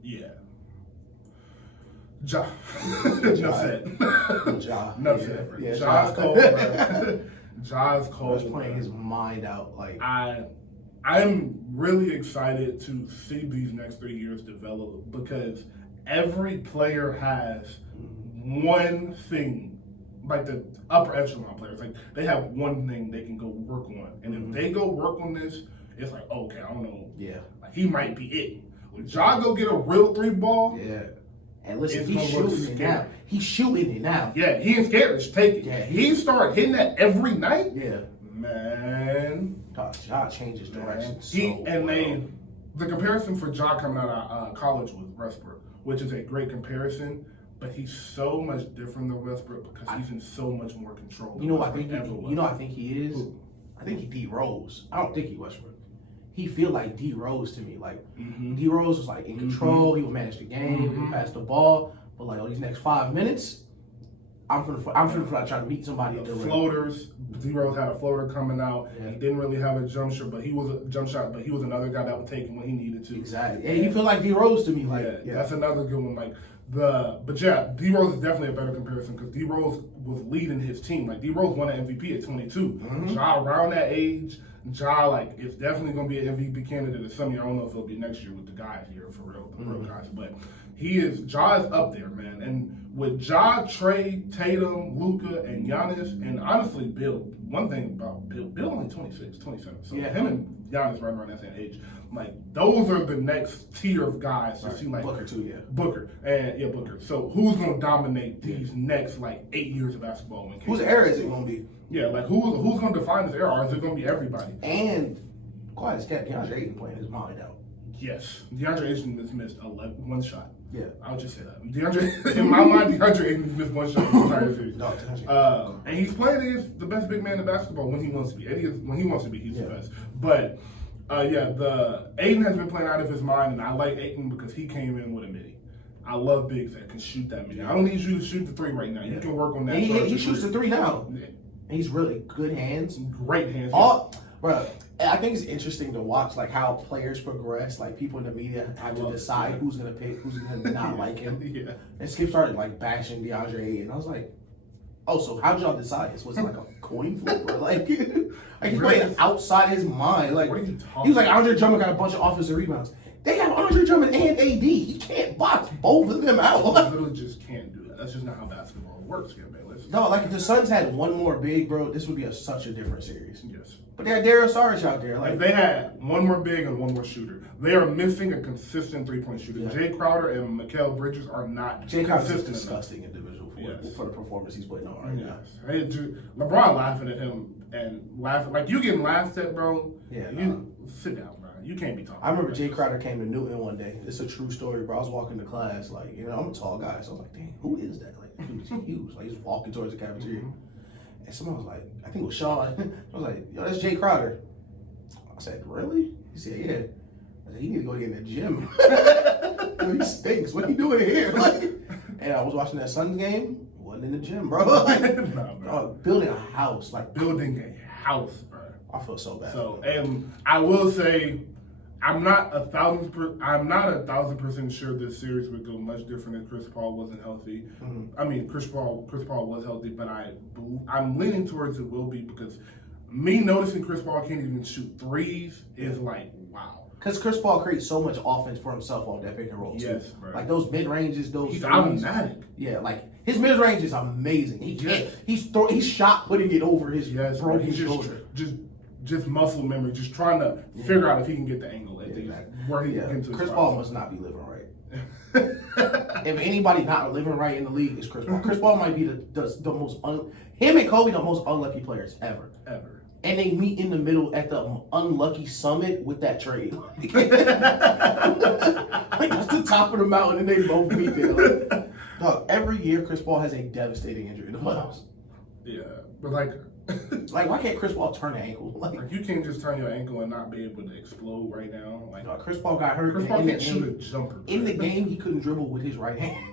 Yeah. Ja. Enough said. Ja. Enough said, bro. Yeah, Ja's cold, bro. Ja's cold. He's playing his mind out. Like, I'm really excited to see these next 3 years develop because every player has one thing, like the upper echelon players, like they have one thing they can go work on. And if they go work on this, it's like, okay, I don't know. Yeah. Like, he might be it. When Ja go get a real 3 ball. Yeah. And listen, he's shooting it now. He's shooting it now. Yeah, he ain't scared to take it. Yeah, he start hitting that every night. Yeah. Man. Ja changes direction. The comparison for Ja coming out of college was Westbrook, which is a great comparison. but he's so much different than Westbrook because he's in so much more control. You know what I think? I think he is. Who? I think he D Rose. I don't think he Westbrook. He feel like D Rose to me. Like D Rose was like in control. He would manage the game. He would pass the ball. But like these next 5 minutes, I'm finna try to meet somebody at the rim. Floaters. D Rose had a floater coming out. Yeah. He didn't really have a jump shot, but he was another guy that would take him when he needed to. Exactly. And he feel like D Rose to me. Like that's another good one. Like D Rose is definitely a better comparison because D Rose was leading his team. Like D Rose won an MVP at 22. Ja around that age. Ja, like, is definitely going to be an MVP candidate this summer. I don't know if it'll be next year with the guys here, for real, the real guys. But Ja is up there, man. And with Ja, Trey, Tatum, Luka, and Giannis, and honestly, Bill, one thing about Bill only 26, 27. So him and Giannis right around that same age. Like, those are the next tier of guys to see, like Booker too, Booker. So who's going to dominate these next, like, 8 years of basketball? Whose era is it going to be? Yeah, like who's going to define this era? Or is it going to be everybody? And quiet as cat, DeAndre Ayton playing his mind out. Yes, DeAndre Ayton has missed one shot. Yeah, I'll just say that. In my mind, DeAndre Ayton has missed one shot in the entire series. And he's playing against the best big man in basketball when he wants to be. When he wants to be, he's the best. But the Ayton has been playing out of his mind, and I like Ayton because he came in with a midi. I love bigs that can shoot that midi. I don't need you to shoot the three right now. You can work on that. He shoots the three now. Yeah. He's really good hands. Great hands. Bro, I think it's interesting to watch like how players progress. Like people in the media have to decide who's gonna pick, who's gonna not like him. Yeah. And Skip started like bashing DeAndre Ayton. I was like, oh, so how'd y'all decide? Was it like a coin flip or like he's playing outside his mind? Like what are you talking? He was like Andre Drummond got a bunch of offensive rebounds. They have Andre Drummond and AD. He can't box both of them out. You literally just can't do that. That's just not how basketball works, man. No, like if the Suns had one more big, bro, this would be such a different series. Yes. But they had Darius Saric out there. Like if they had one more big and one more shooter. They are missing a consistent three-point shooter. Yeah. Jay Crowder and Mikal Bridges are not Jay Crowder's a disgusting individual for the performance he's putting on right now. LeBron laughing at him and laughing. Like, you getting laughed at, bro. Yeah. Sit down, bro. You can't be talking. I remember Jay Crowder came to Newton one day. It's a true story, bro. I was walking to class, like, I'm a tall guy, so I was like, dang, who is that? Like, dude's huge. Like, he's walking towards the cafeteria. And someone was like, I think it was Sean. I was like, yo, that's Jay Crowder. I said, really? He said, yeah. I said, he need to go get in the gym. He stinks. What are you doing here? Like, and I was watching that Suns game. Wasn't in the gym, bro. Like, bro. Building a house. Like, building a house, bro. I feel so bad. So, and I will say, I'm not 1,000% sure this series would go much different if Chris Paul wasn't healthy. I mean, Chris Paul was healthy, but I'm leaning towards it will be because me noticing Chris Paul can't even shoot threes is like, wow. Because Chris Paul creates so much offense for himself off that pick and roll, too. Yes, bro. Like those mid ranges, those. He's automatic. Yeah, like his mid range is amazing. He's shot putting it over his broken shoulder. Just muscle memory, just trying to figure out if he can get the angle at where he can get to. Chris Paul must not be living right. If anybody not living right in the league, it's Chris Paul. Chris Paul might be the most him and Kobe the most unlucky players ever. And they meet in the middle at the unlucky summit with that trade. Like that's the top of the mountain, and they both meet there. Like, dog, every year Chris Paul has a devastating injury in the playoffs. Yeah, but like why can't Chris Paul turn an ankle? Like you can't just turn your ankle and not be able to explode right now. Like Chris Paul got hurt. Chris Paul can't shoot a jumper. In the game, he couldn't dribble with his right hand.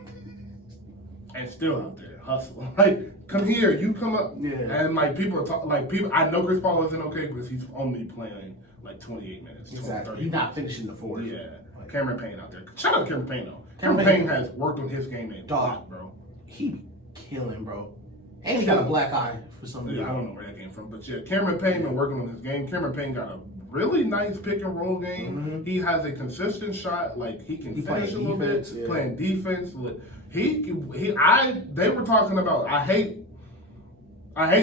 And still out there hustling. Like, come here, you come up. Yeah. And like people are talking. Like people, I know Chris Paul isn't okay because he's only playing like 28 minutes. Exactly. He's not finishing the fourth. Yeah. Like, Cameron Payne out there. Shout out to Cameron Payne though. Cameron Payne has worked on his game a lot, bro. He be killing, bro. And he got a black eye for some reason. Yeah, I don't know where that came from. But yeah, Cameron Payne been working on his game. Cameron Payne got a really nice pick and roll game. He has a consistent shot. Like he can finish a little bit. Yeah. Playing defense. They were talking about, I hate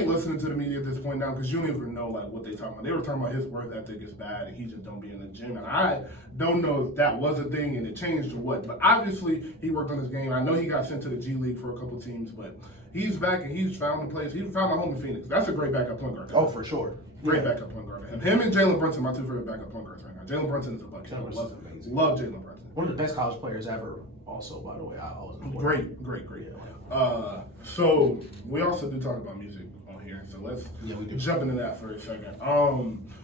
listening to the media at this point now because you don't even know like what they talking about. They were talking about his work ethic is bad and he just don't be in the gym. And I don't know if that was a thing and it changed or what. But obviously he worked on his game. I know he got sent to the G League for a couple teams, but he's back and he's found a place. He found a home in Phoenix. That's a great backup point guard. Oh, for sure. Great backup point guard. Him and Jalen Brunson, my two favorite backup point guards right now. Jalen Brunson is a bucket. Love Jalen Brunson. One of the best college players ever. Also, by the way, I was Great. So we also do talk about music on here, so let's jump into that for a second.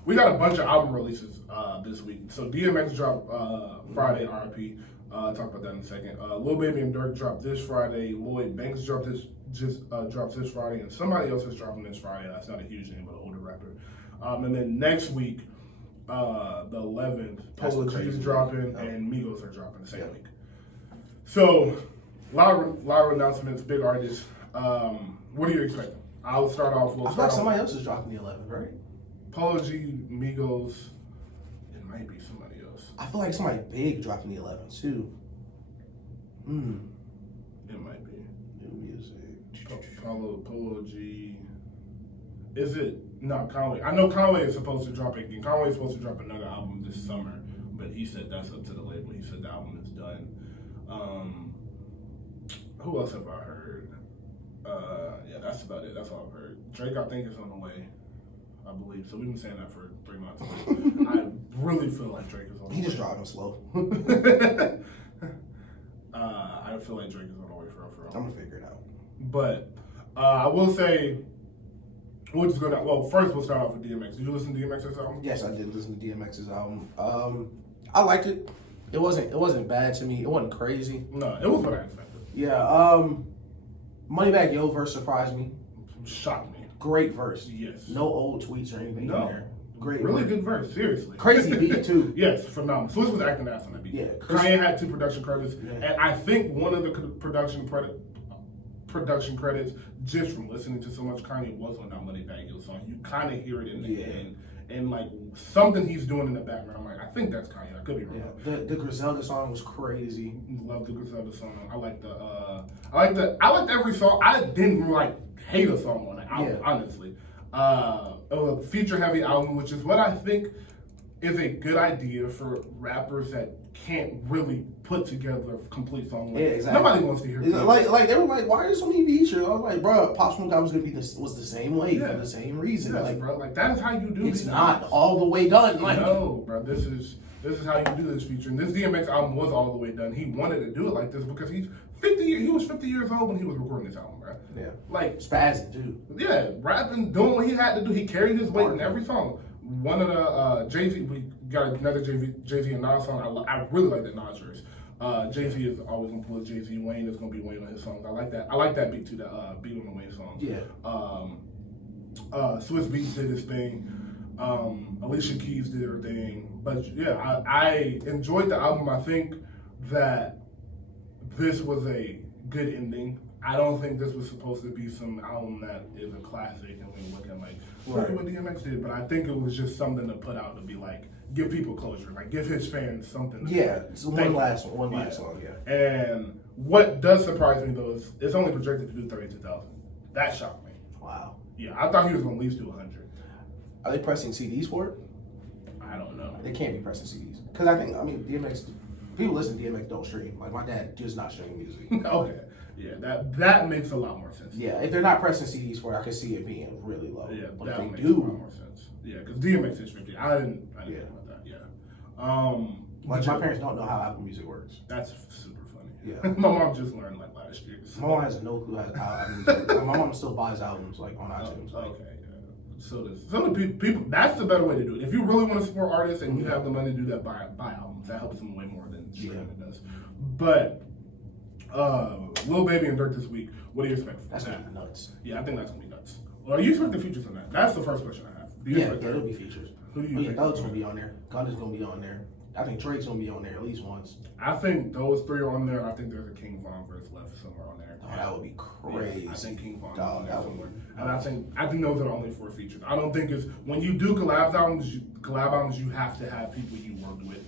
We got a bunch of album releases this week. So DMX dropped Friday, RIP. Talk about that in a second. Lil Baby and Durk dropped this Friday. Lloyd Banks dropped this Friday, and somebody else is dropping this Friday. That's not a huge name, but an older rapper. And then next week, the 11th, Polo G is dropping, and Migos are dropping the same week. So, a lot of announcements, big artists. What are you expecting? I'll start off. I feel like somebody else is dropping the 11th, right? Polo G, Migos. It might be somebody else. I feel like somebody big dropping the 11th too. It might be. New music. Polo G. Is it? No, Conway. I know Conway is supposed to drop again. Conway is supposed to drop another album this summer, but he said that's up to the label. He said the album is done. Who else have I heard? Yeah, that's about it. That's all I've heard. Drake, I think, is on the way, I believe. So we've been saying that for 3 months. I really feel like Drake is on the way. He just driving slow. I feel like Drake is on the way for real. I'm going to figure it out. But I will say, we'll just go down. Well, first we'll start off with DMX. Did you listen to DMX's album? Yes, I did listen to DMX's album. I liked it. It wasn't bad to me. It wasn't crazy. No, it was what I expected. Yeah. Moneybagg Yo verse surprised me. Shocked me. Great verse. Yes. No old tweets or anything in there. Great. Really verse. good verse. Seriously. Crazy beat too. Yes, phenomenal. Swiss was acting ass on that beat. Yeah. Kanye had 2 production credits, Yeah. and I think one of the production credits, just from listening to so much Kanye, was on that Moneybagg Yo song. You kind of hear it in the end. And like something he's doing in the background, I'm like, I think that's Kanye. I could be wrong. Yeah. The Griselda song was crazy. Love the Griselda song. I liked every song. I didn't like hate a song on the album, honestly. A feature heavy album, which is what I think is a good idea for rappers that can't really put together a complete song. Like, exactly. Nobody wants to hear it. Like they were like, why are there so many features? I was like, bro, Pop Smoke was gonna be was the same way for the same reason. Yes, like, bro, like that is how you do. It's not all the way done. Like, no, bro, this is how you do this feature. And this DMX album was all the way done. He wanted to do it like this because he's 50. He was 50 years old when he was recording this album, bro. Yeah, like spazzing too. Yeah, rapping, doing what he had to do. He carried his weight in every song. One of the Jay-Z, we got another Jay-Z and Nas song. I really like that Nas verse. Jay-Z is always gonna pull Jay-Z. Wayne is gonna be Wayne on his songs. I like that. I like that beat too. That beat on the Wayne song. Yeah. Swiss Beats did his thing. Alicia Keys did her thing. But yeah, I enjoyed the album. I think that this was a good ending. I don't think this was supposed to be some album that is a classic and we're looking like, look at what DMX did. But I think it was just something to put out to be like, give people closure, like give his fans something. So one last song, yeah. And what does surprise me though is it's only projected to do 32,000. That shocked me. Wow. Yeah, I thought he was gonna at least do 100. Are they pressing CDs for it? I don't know. They can't be pressing CDs because I mean DMX. People listen to DMX don't stream. Like my dad just not streaming music. Okay. Yeah, that makes a lot more sense. Yeah, if they're not pressing CDs for it, I can see it being really low. Yeah, but that if they makes do, a lot more sense. Yeah, because DMX is 50. I didn't think about that. Yeah. Like my parents don't know how Apple Music works. That's super funny. Yeah. My mom just learned like last year. So. My mom has no clue how Apple Music works. My mom still buys albums like on iTunes. Okay. So some people, that's the better way to do it. If you really want to support artists and you have the money to do that, buy albums. That helps them way more than streaming does. But Lil Baby and Durk this week. What do you expect? That's gonna be nuts. Yeah, I think that's gonna be nuts. Well, are you expecting features on that? That's the first question I have. Do you expect it'll be features. Who do you think? Thug's gonna be on there. Gunna's gonna be on there. I think Drake's gonna be on there at least once. I think those 3 are on there. I think there's a King Von verse left somewhere on there. Oh, that would be crazy. Yeah, I think King Von is Dog, on there that would somewhere. be And I think those are the only 4 features. I don't think it's when you do collab albums, you have to have people you worked with.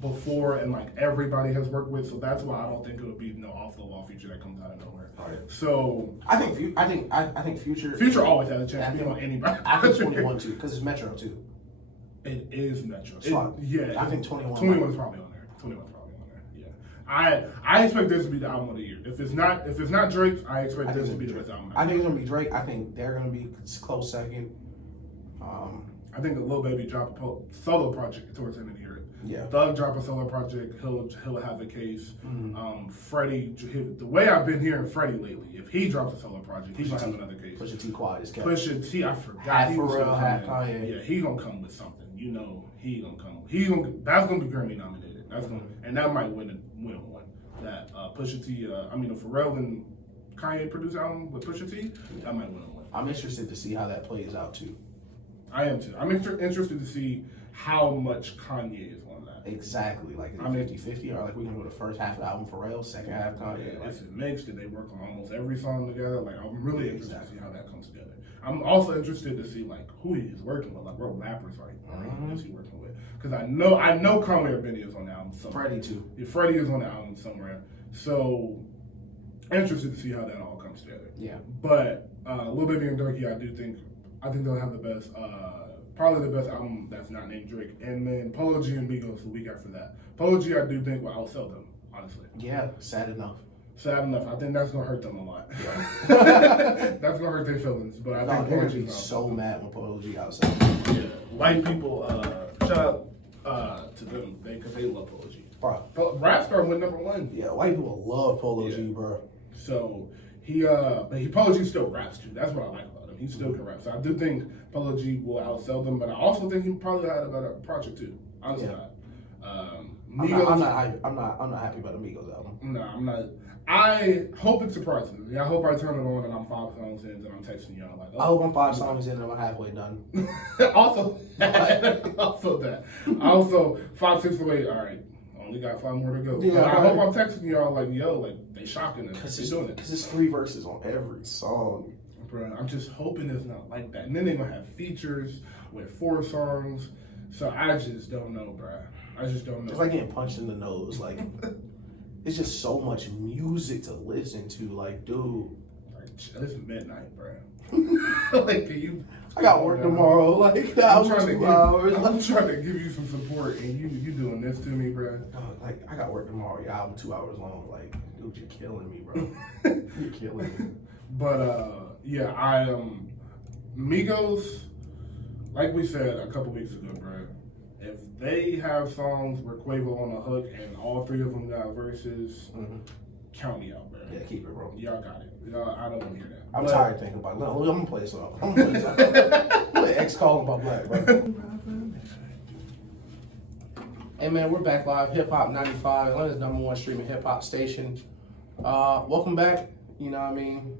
Before and like everybody has worked with, so that's why I don't think it'll be no off the wall feature that comes out of nowhere. Right. So I think Future. Future always has a chance to be on anybody. I think 21 too, because it's Metro too. It is Metro. I think 21. 21 is probably on there. 21 is probably on there. Yeah. I expect this to be the album of the year. If it's not Drake, I expect this to be the best album. I think it's gonna be Drake. I think they're gonna be close second. I think Lil Baby drop a solo project towards the end of the year. Yeah. Thug drop a solo project. He'll have a case. Freddie, the way I've been hearing Freddie lately, if he drops a solo project, he's gonna have another case. Pusha T quiet as kept. Pusha T, I forgot. Half He was Pharrell, gonna half come in. Kanye. Yeah, he gonna come with something. You know, he gonna come. That's gonna be Grammy nominated. That's gonna, and that might win one. That Pusha T, the Pharrell and Kanye produced album with Pusha T, that might win one. I'm interested to see how that plays out too. I am too. I'm interested to see how much Kanye is on that. Exactly. Like, is it 50-50? Or like, we gonna go the first half of the album Pharrell, second half Kanye? Is it mixed? Did they work on almost every song together? Like, I'm really interested to see how that comes together. I'm also interested to see, like, who he's working with. Like, what rappers is he working with? Because I know Conway or Benny is on the album somewhere. Freddie too. Yeah, Freddie is on the album somewhere. So, interested to see how that all comes together. Yeah. But Lil Baby and Durkee, I think they'll have the best, probably the best album that's not named Drake. And then Polo G and Migos the week after that. Polo G, I do think will outsell them, honestly. Yeah, sad enough. Sad enough. I think that's gonna hurt them a lot. Yeah. That's gonna hurt their feelings. But I think they're Polo gonna be G so mad when Polo G outside. Yeah, white people, shout out to them because they love Polo G. Bro. Rap star went #1. Yeah, white people love Polo G, bro. So but Polo G still raps too. That's what I like about him. He still can rap. So I do think Polo G will outsell them, but I also think he probably had a better project too. Honestly, I'm not happy about the Migos album. No, I'm not. I hope it surprises me. I hope I turn it on and I'm 5 songs in and I'm texting y'all like, oh. I hope I'm 5 songs in and I'm halfway done. Also that. Also 5, 6 away. All right. Only got 5 more to go. Yeah, I hope I'm texting y'all like, yo, like they shocking us. Because they doing it. Because it's 3 verses on every song. Bro, I'm just hoping it's not like that. And then they're gonna have features with 4 songs. So I just don't know, bro. I just don't know. It's like getting punched in the nose. Like, it's just so much music to listen to. Like, dude. Like, it's midnight, bro. Like, can you? I got work tomorrow. Like, I'm trying to give you some support, and you doing this to me, bro. Like, I got work tomorrow. Your album 2 hours long. Like, dude, you're killing me, bro. You're killing me. But yeah, Migos, like we said a couple weeks ago, bro. If they have songs where Quavo on the hook and all 3 of them got verses, count me out, bro. Yeah, keep it, bro. Y'all got it. I don't want to hear that. I'm tired thinking about it. I'm gonna play a song. I'm gonna play X calling about Black, bro. Hey man, we're back live. Hip Hop 95, Atlanta's #1 streaming hip hop station. Welcome back. You know what I mean?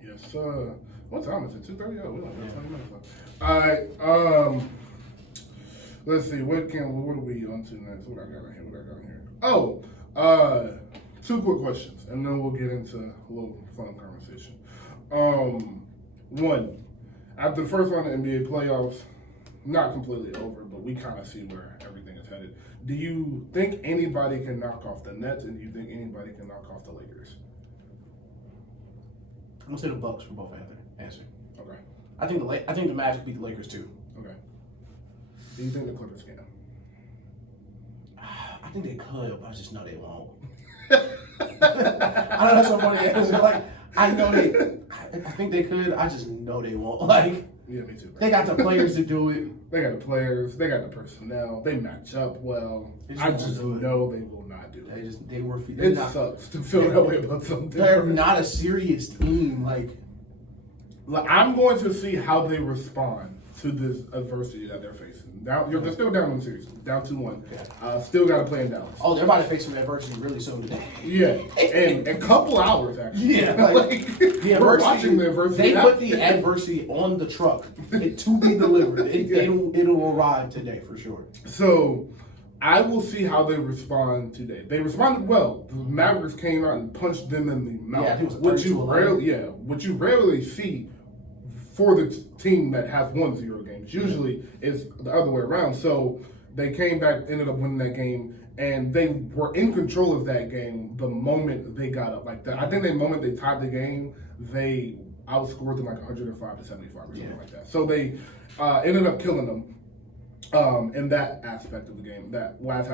Yes, sir. What time is it? 2:30? Oh, we don't have 20 minutes left. All right. Let's see. What are we on to next? What I got in here? Oh, 2 quick questions, and then we'll get into a little fun conversation. 1, after the first round of the NBA playoffs, not completely over, but we kind of see where everything is headed. Do you think anybody can knock off the Nets, and do you think anybody can knock off the Lakers? I'm gonna say the Bucks for both answer. Okay. I think the Magic beat the Lakers too. Okay. Do you think the Clippers can? I think they could, but I just know they won't. I know that's so funny. Like, I know I think they could. I just know they won't. Like, yeah, me too. Bro. They got the players to do it. They got the players. They got the personnel. They match up well. I just know they will not do it. It sucks to feel that way about something. They're not a serious team. Like, I'm going to see how they respond to this adversity that they're facing. Now they're still down in the series, down 2-1. Yeah. Still got to play in Dallas. Oh, they're about to face some adversity really soon today. Yeah, and a couple hours actually. Yeah, like we're watching the adversity. They put the adversity on the truck to be delivered. It'll arrive today for sure. So I will see how they respond today. They responded well. The Mavericks came out and punched them in the mouth. Yeah, it was what you rarely see for the team that has won 0 games. Usually it's the other way around. So they came back, ended up winning that game, and they were in control of that game the moment they got up. Like that, I think the moment they tied the game, they outscored them like 105 to 75 or something like that. So they ended up killing them in that aspect of the game, that last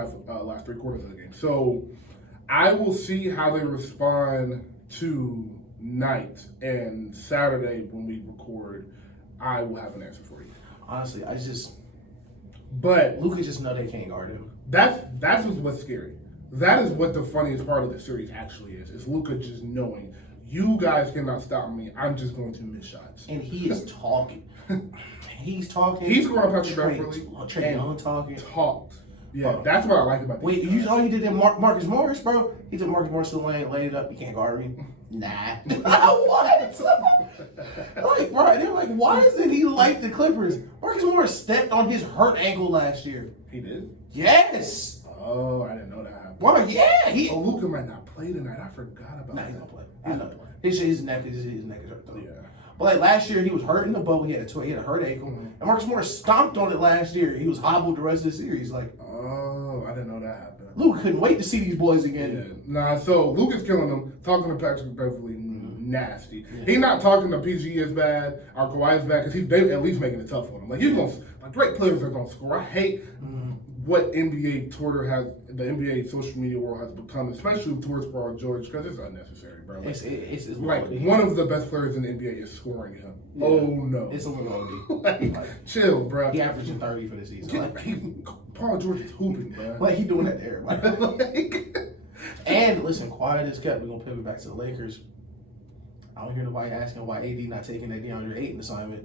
3 quarters of the game. So I will see how they respond tonight and Saturday when we record. I will have an answer for you. Honestly, But Luka just know they can't guard him. that's what's scary. That is what the funniest part of the series actually is. Is Luka just knowing you guys cannot stop me. I'm just going to miss shots. And he is talking. He's talking. He's going to Patrick Beverly. Trae Young talking. Talked. Yeah, that's what I like about. Wait, you saw he did that Marcus Morris, bro? He took Marcus Morris to the lane, laid it up. You can't guard me. Nah. What? Like, bro, they're like, why isn't he like the Clippers? Marcus Morris stepped on his hurt ankle last year. He did? Yes. Oh, I didn't know that happened. Bro, yeah. Luka might not play tonight. I forgot about that. Nah, he's gonna play. He's gonna play. His neck is hurt though. Yeah. But like last year, he was hurt in the bubble. He had a hurt ankle, and Marcus Morris stomped on it last year. He was hobbled the rest of the series. Like, oh, I didn't know that happened. Luka couldn't wait to see these boys again. Yeah. Nah, so Luka's killing them. Talking to Patrick Beverly, nasty. Yeah. He's not talking to PG as bad or Kawhi as bad because they at least making it tough on him. Like great players are gonna score. I hate what NBA Twitter has, the NBA social media world has become, especially towards Paul George, because it's unnecessary, bro. Like, it's like one of the best players in the NBA is scoring him. Yeah. Oh no, it's a little like, chill, bro. He averaging 30 for the season. Paul George is hooping, bro. Like he doing that to everybody. And listen, quiet as kept. We're gonna pivot back to the Lakers. I don't hear nobody asking why AD not taking that DeAndre Ayton assignment.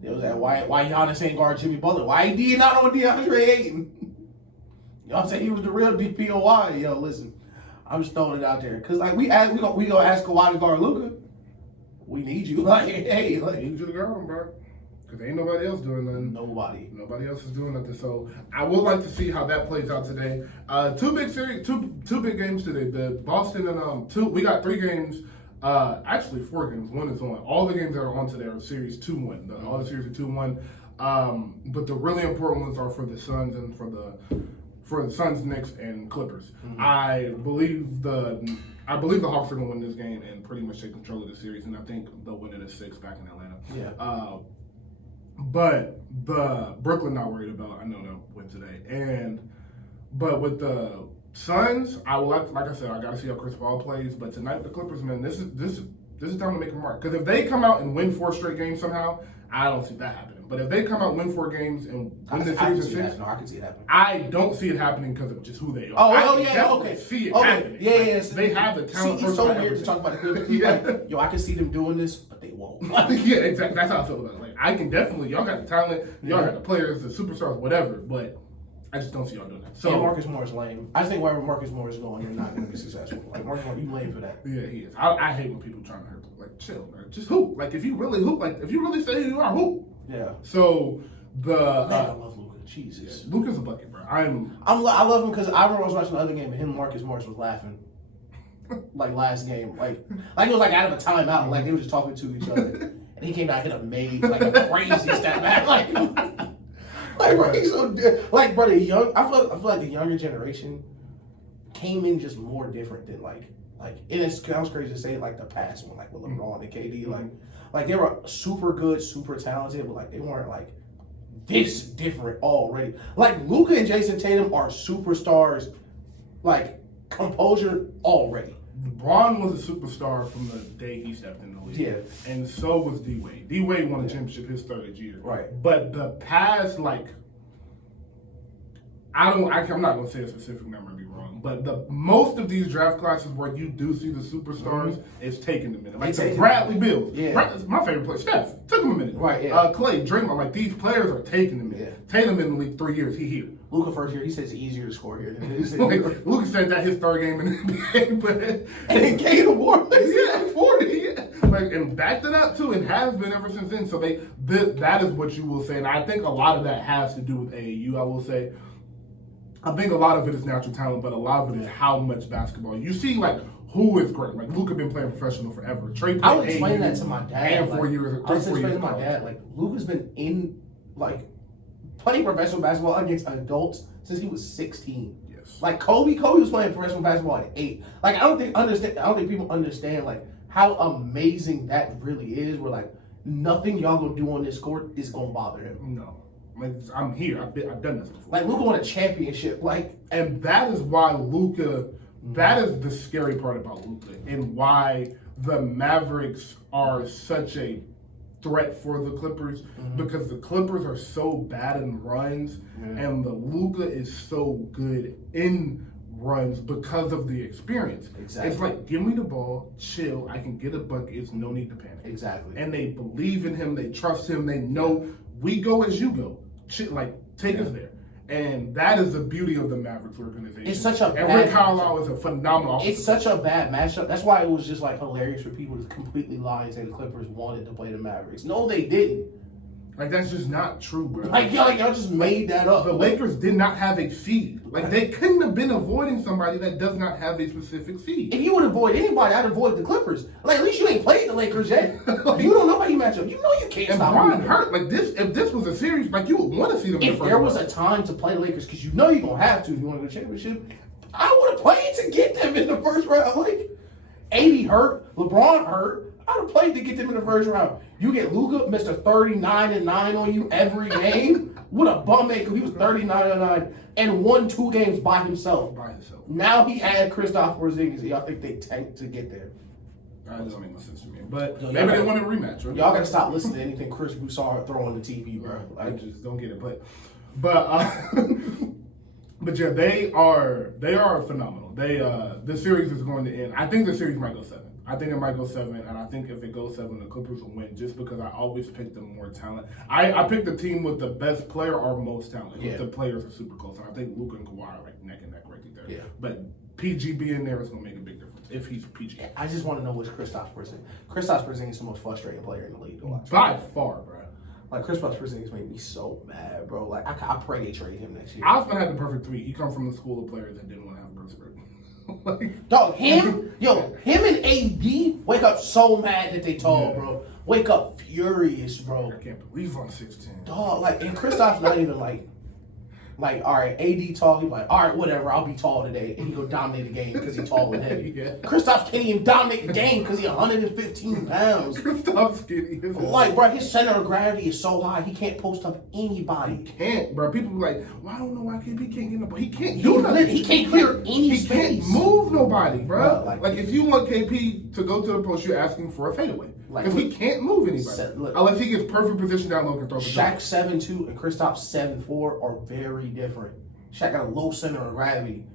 It was that why Giannis ain't guard Jimmy Butler? Why AD not on DeAndre Ayton? You know what I'm saying? He was the real DPOY. Yo, listen, I'm just throwing it out there because like we gonna ask Kawhi to guard Luka. We need you. Like, hey, like, need you to guard him, bro. Because ain't nobody else doing nothing. Nobody else is doing nothing. So I would like to see how that plays out today. Two big games today. The Boston and we got 3 games. Actually 4 games. 1 is on. All the games that are on today are series 2-1. All the series are 2-1. But the really important ones are for the Suns and for the Suns, Knicks, and Clippers. Mm-hmm. I believe the Hawks are gonna win this game and pretty much take control of the series, and I think they'll win it at 6 back in Atlanta. Yeah. But the Brooklyn not worried about. I know they'll win today, but with the Suns, I would like I said, I got to see how Chris Paul plays. But tonight, the Clippers, man, this is time to make a mark. Because if they come out and win 4 straight games somehow, I don't see that happening. But if they come out and win 4 games and win the series in 6, I can see it happening. I don't see it happening because of just who they are. Okay. See it happening. Yeah. They have the talent. See, it's so weird to talk about the Clippers. Like, yo, I can see them doing this, but they won't. Yeah, exactly. That's how I feel about it. Like, I can definitely, y'all got the talent, y'all got the players, the superstars, whatever, but I just don't see y'all doing that. So Marcus Morris lame. I think wherever Marcus Morris is going, they're not going to be successful. Like Marcus Morris, you lame for that. Yeah, he is. I hate when people trying to hurt. Like, chill, man. Just hoop. Like, if you really hoop, like if you really say who you are, hoop. Yeah. So man, I love Luka. Jesus. Yeah, Luka's a bucket, bro. I love him because I remember I was watching the other game and him and Marcus Morris was laughing. Like last game, like it was like out of a timeout, like they were just talking to each other, and he came out hit a made like a crazy step back, bro, he's so like, bro, the young. I feel like the younger generation came in just more different than like, and it sounds crazy to say like the past one, like with LeBron and KD, like they were super good, super talented, but like they weren't like this different already. Like Luka and Jason Tatum are superstars, like composure already. LeBron was a superstar from the day he stepped in the league. Yeah. And so was D-Wade. D-Wade won a championship his 3rd year. Right. But the past, like, I'm not going to say a specific number and be wrong, but most of these draft classes where you do see the superstars, it's taking a minute. Like the Bradley Bills. Yeah. My favorite player, Steph. Took him a minute. Right, yeah. Clay, Draymond, like these players are taking a minute. Yeah. Tatum in the league 3 years, he here. Luka first year, he says it's easier to score here than it is. Luka said that his 3rd game in the NBA, but and then gained a award. Yeah, 40. Yeah. Like, and backed it up too. It has been ever since then. So that is what you will say, and I think a lot of that has to do with AAU. I will say, I think a lot of it is natural talent, but a lot of it is how much basketball you see. Like, who is great? Like Luka been playing professional forever. Trey, I would explain that to my dad. And 4 years. I would explain to my dad. Like Luka's been in playing professional basketball against adults since he was 16. Yes. Like Kobe was playing professional basketball at 8. Like I don't think people understand like how amazing that really is. Where like nothing y'all gonna do on this court is gonna bother him. No. Like I'm here. I've done this before. Like Luka won a championship. And that is why Luka. That is the scary part about Luka, and why the Mavericks are such a threat for the Clippers because the Clippers are so bad in runs and the Luka is so good in runs because of the experience. Exactly. It's like, give me the ball, chill, I can get a bucket, it's no need to panic. Exactly. And they believe in him, they trust him, they know we go as you go. Like, take us there. And that is the beauty of the Mavericks organization. It's such a and Rick Carlisle is a phenomenal. It's such a bad matchup. That's why it was just like hilarious for people to completely lie and say the Clippers wanted to play the Mavericks. No, they didn't. Like, that's just not true, bro. Like, y'all just made that up. The Lakers did not have a seed. Like, they couldn't have been avoiding somebody that does not have a specific seed. If you would avoid anybody, I'd avoid the Clippers. Like, at least you ain't played the Lakers yet. You don't know how you match up. You know you can't And stop Brian them. hurt. Like, this, if this was a series, like, you would want to see them in the If first there was round. a time to play the Lakers, because you know you're going to have to if you want to go to the championship, I would have played to get them in the first round. Like, 80 hurt, LeBron hurt. I'd have played to get them in the first round. You get Luka, Mr. 39-9 on you every game. What a bum man, because he was 39-9 and won 2 games by himself. Now he had Kristaps Porzingis. Y'all think they tanked to get there? That doesn't make no sense to me. But Yo, maybe they want a rematch. Right? Y'all got to stop listening to anything Chris Broussard throw on the TV, bro. I Like, just don't get it. But yeah, they are phenomenal. This series is going to end. I think the series might go 7. I think it might go 7, and I think if it goes 7, the Clippers will win just because I always pick the more talent. I pick the team with the best player or most talent. Yeah. The players are super close, and I think Luka and Kawhi are like neck and neck right there. Yeah. But PG being there is going to make a big difference if he's PG. I just want to know which Kristaps Porzingis. Kristaps Porzingis is the most frustrating player in the league to watch. By far, bro. Like, Kristaps Porzingis made me so mad, bro. Like, I pray they trade him next year. Osman had the perfect tweet. He comes from the school of players that didn't want to have growth spurt. Like, Dog, him and AD wake up so mad that they tall, bro. Wake up furious, bro. I can't believe I'm 6'10". Dog, like, and Kristaps not even like, all right, AD tall. He's like, all right, whatever, I'll be tall today. And he go dominate the game because he's tall and heavy. Yeah. Kristaps can't even dominate the game because he's 115 pounds. Kristaps skinny. Like, bro, his center of gravity is so high, he can't post up anybody. Can't, bro. People be like, well, I don't know why KP can't get nobody. He can't He do nothing. he can't clear any He space. can't move nobody, bro. Bro, like if you want KP to go to the post, you're asking for a fadeaway. Like, Because he can't move anybody. Look, unless he gets perfect position down low and throw the Shaq 7'2" and Kristaps 7'4" are very different. Shaq got a low center of gravity.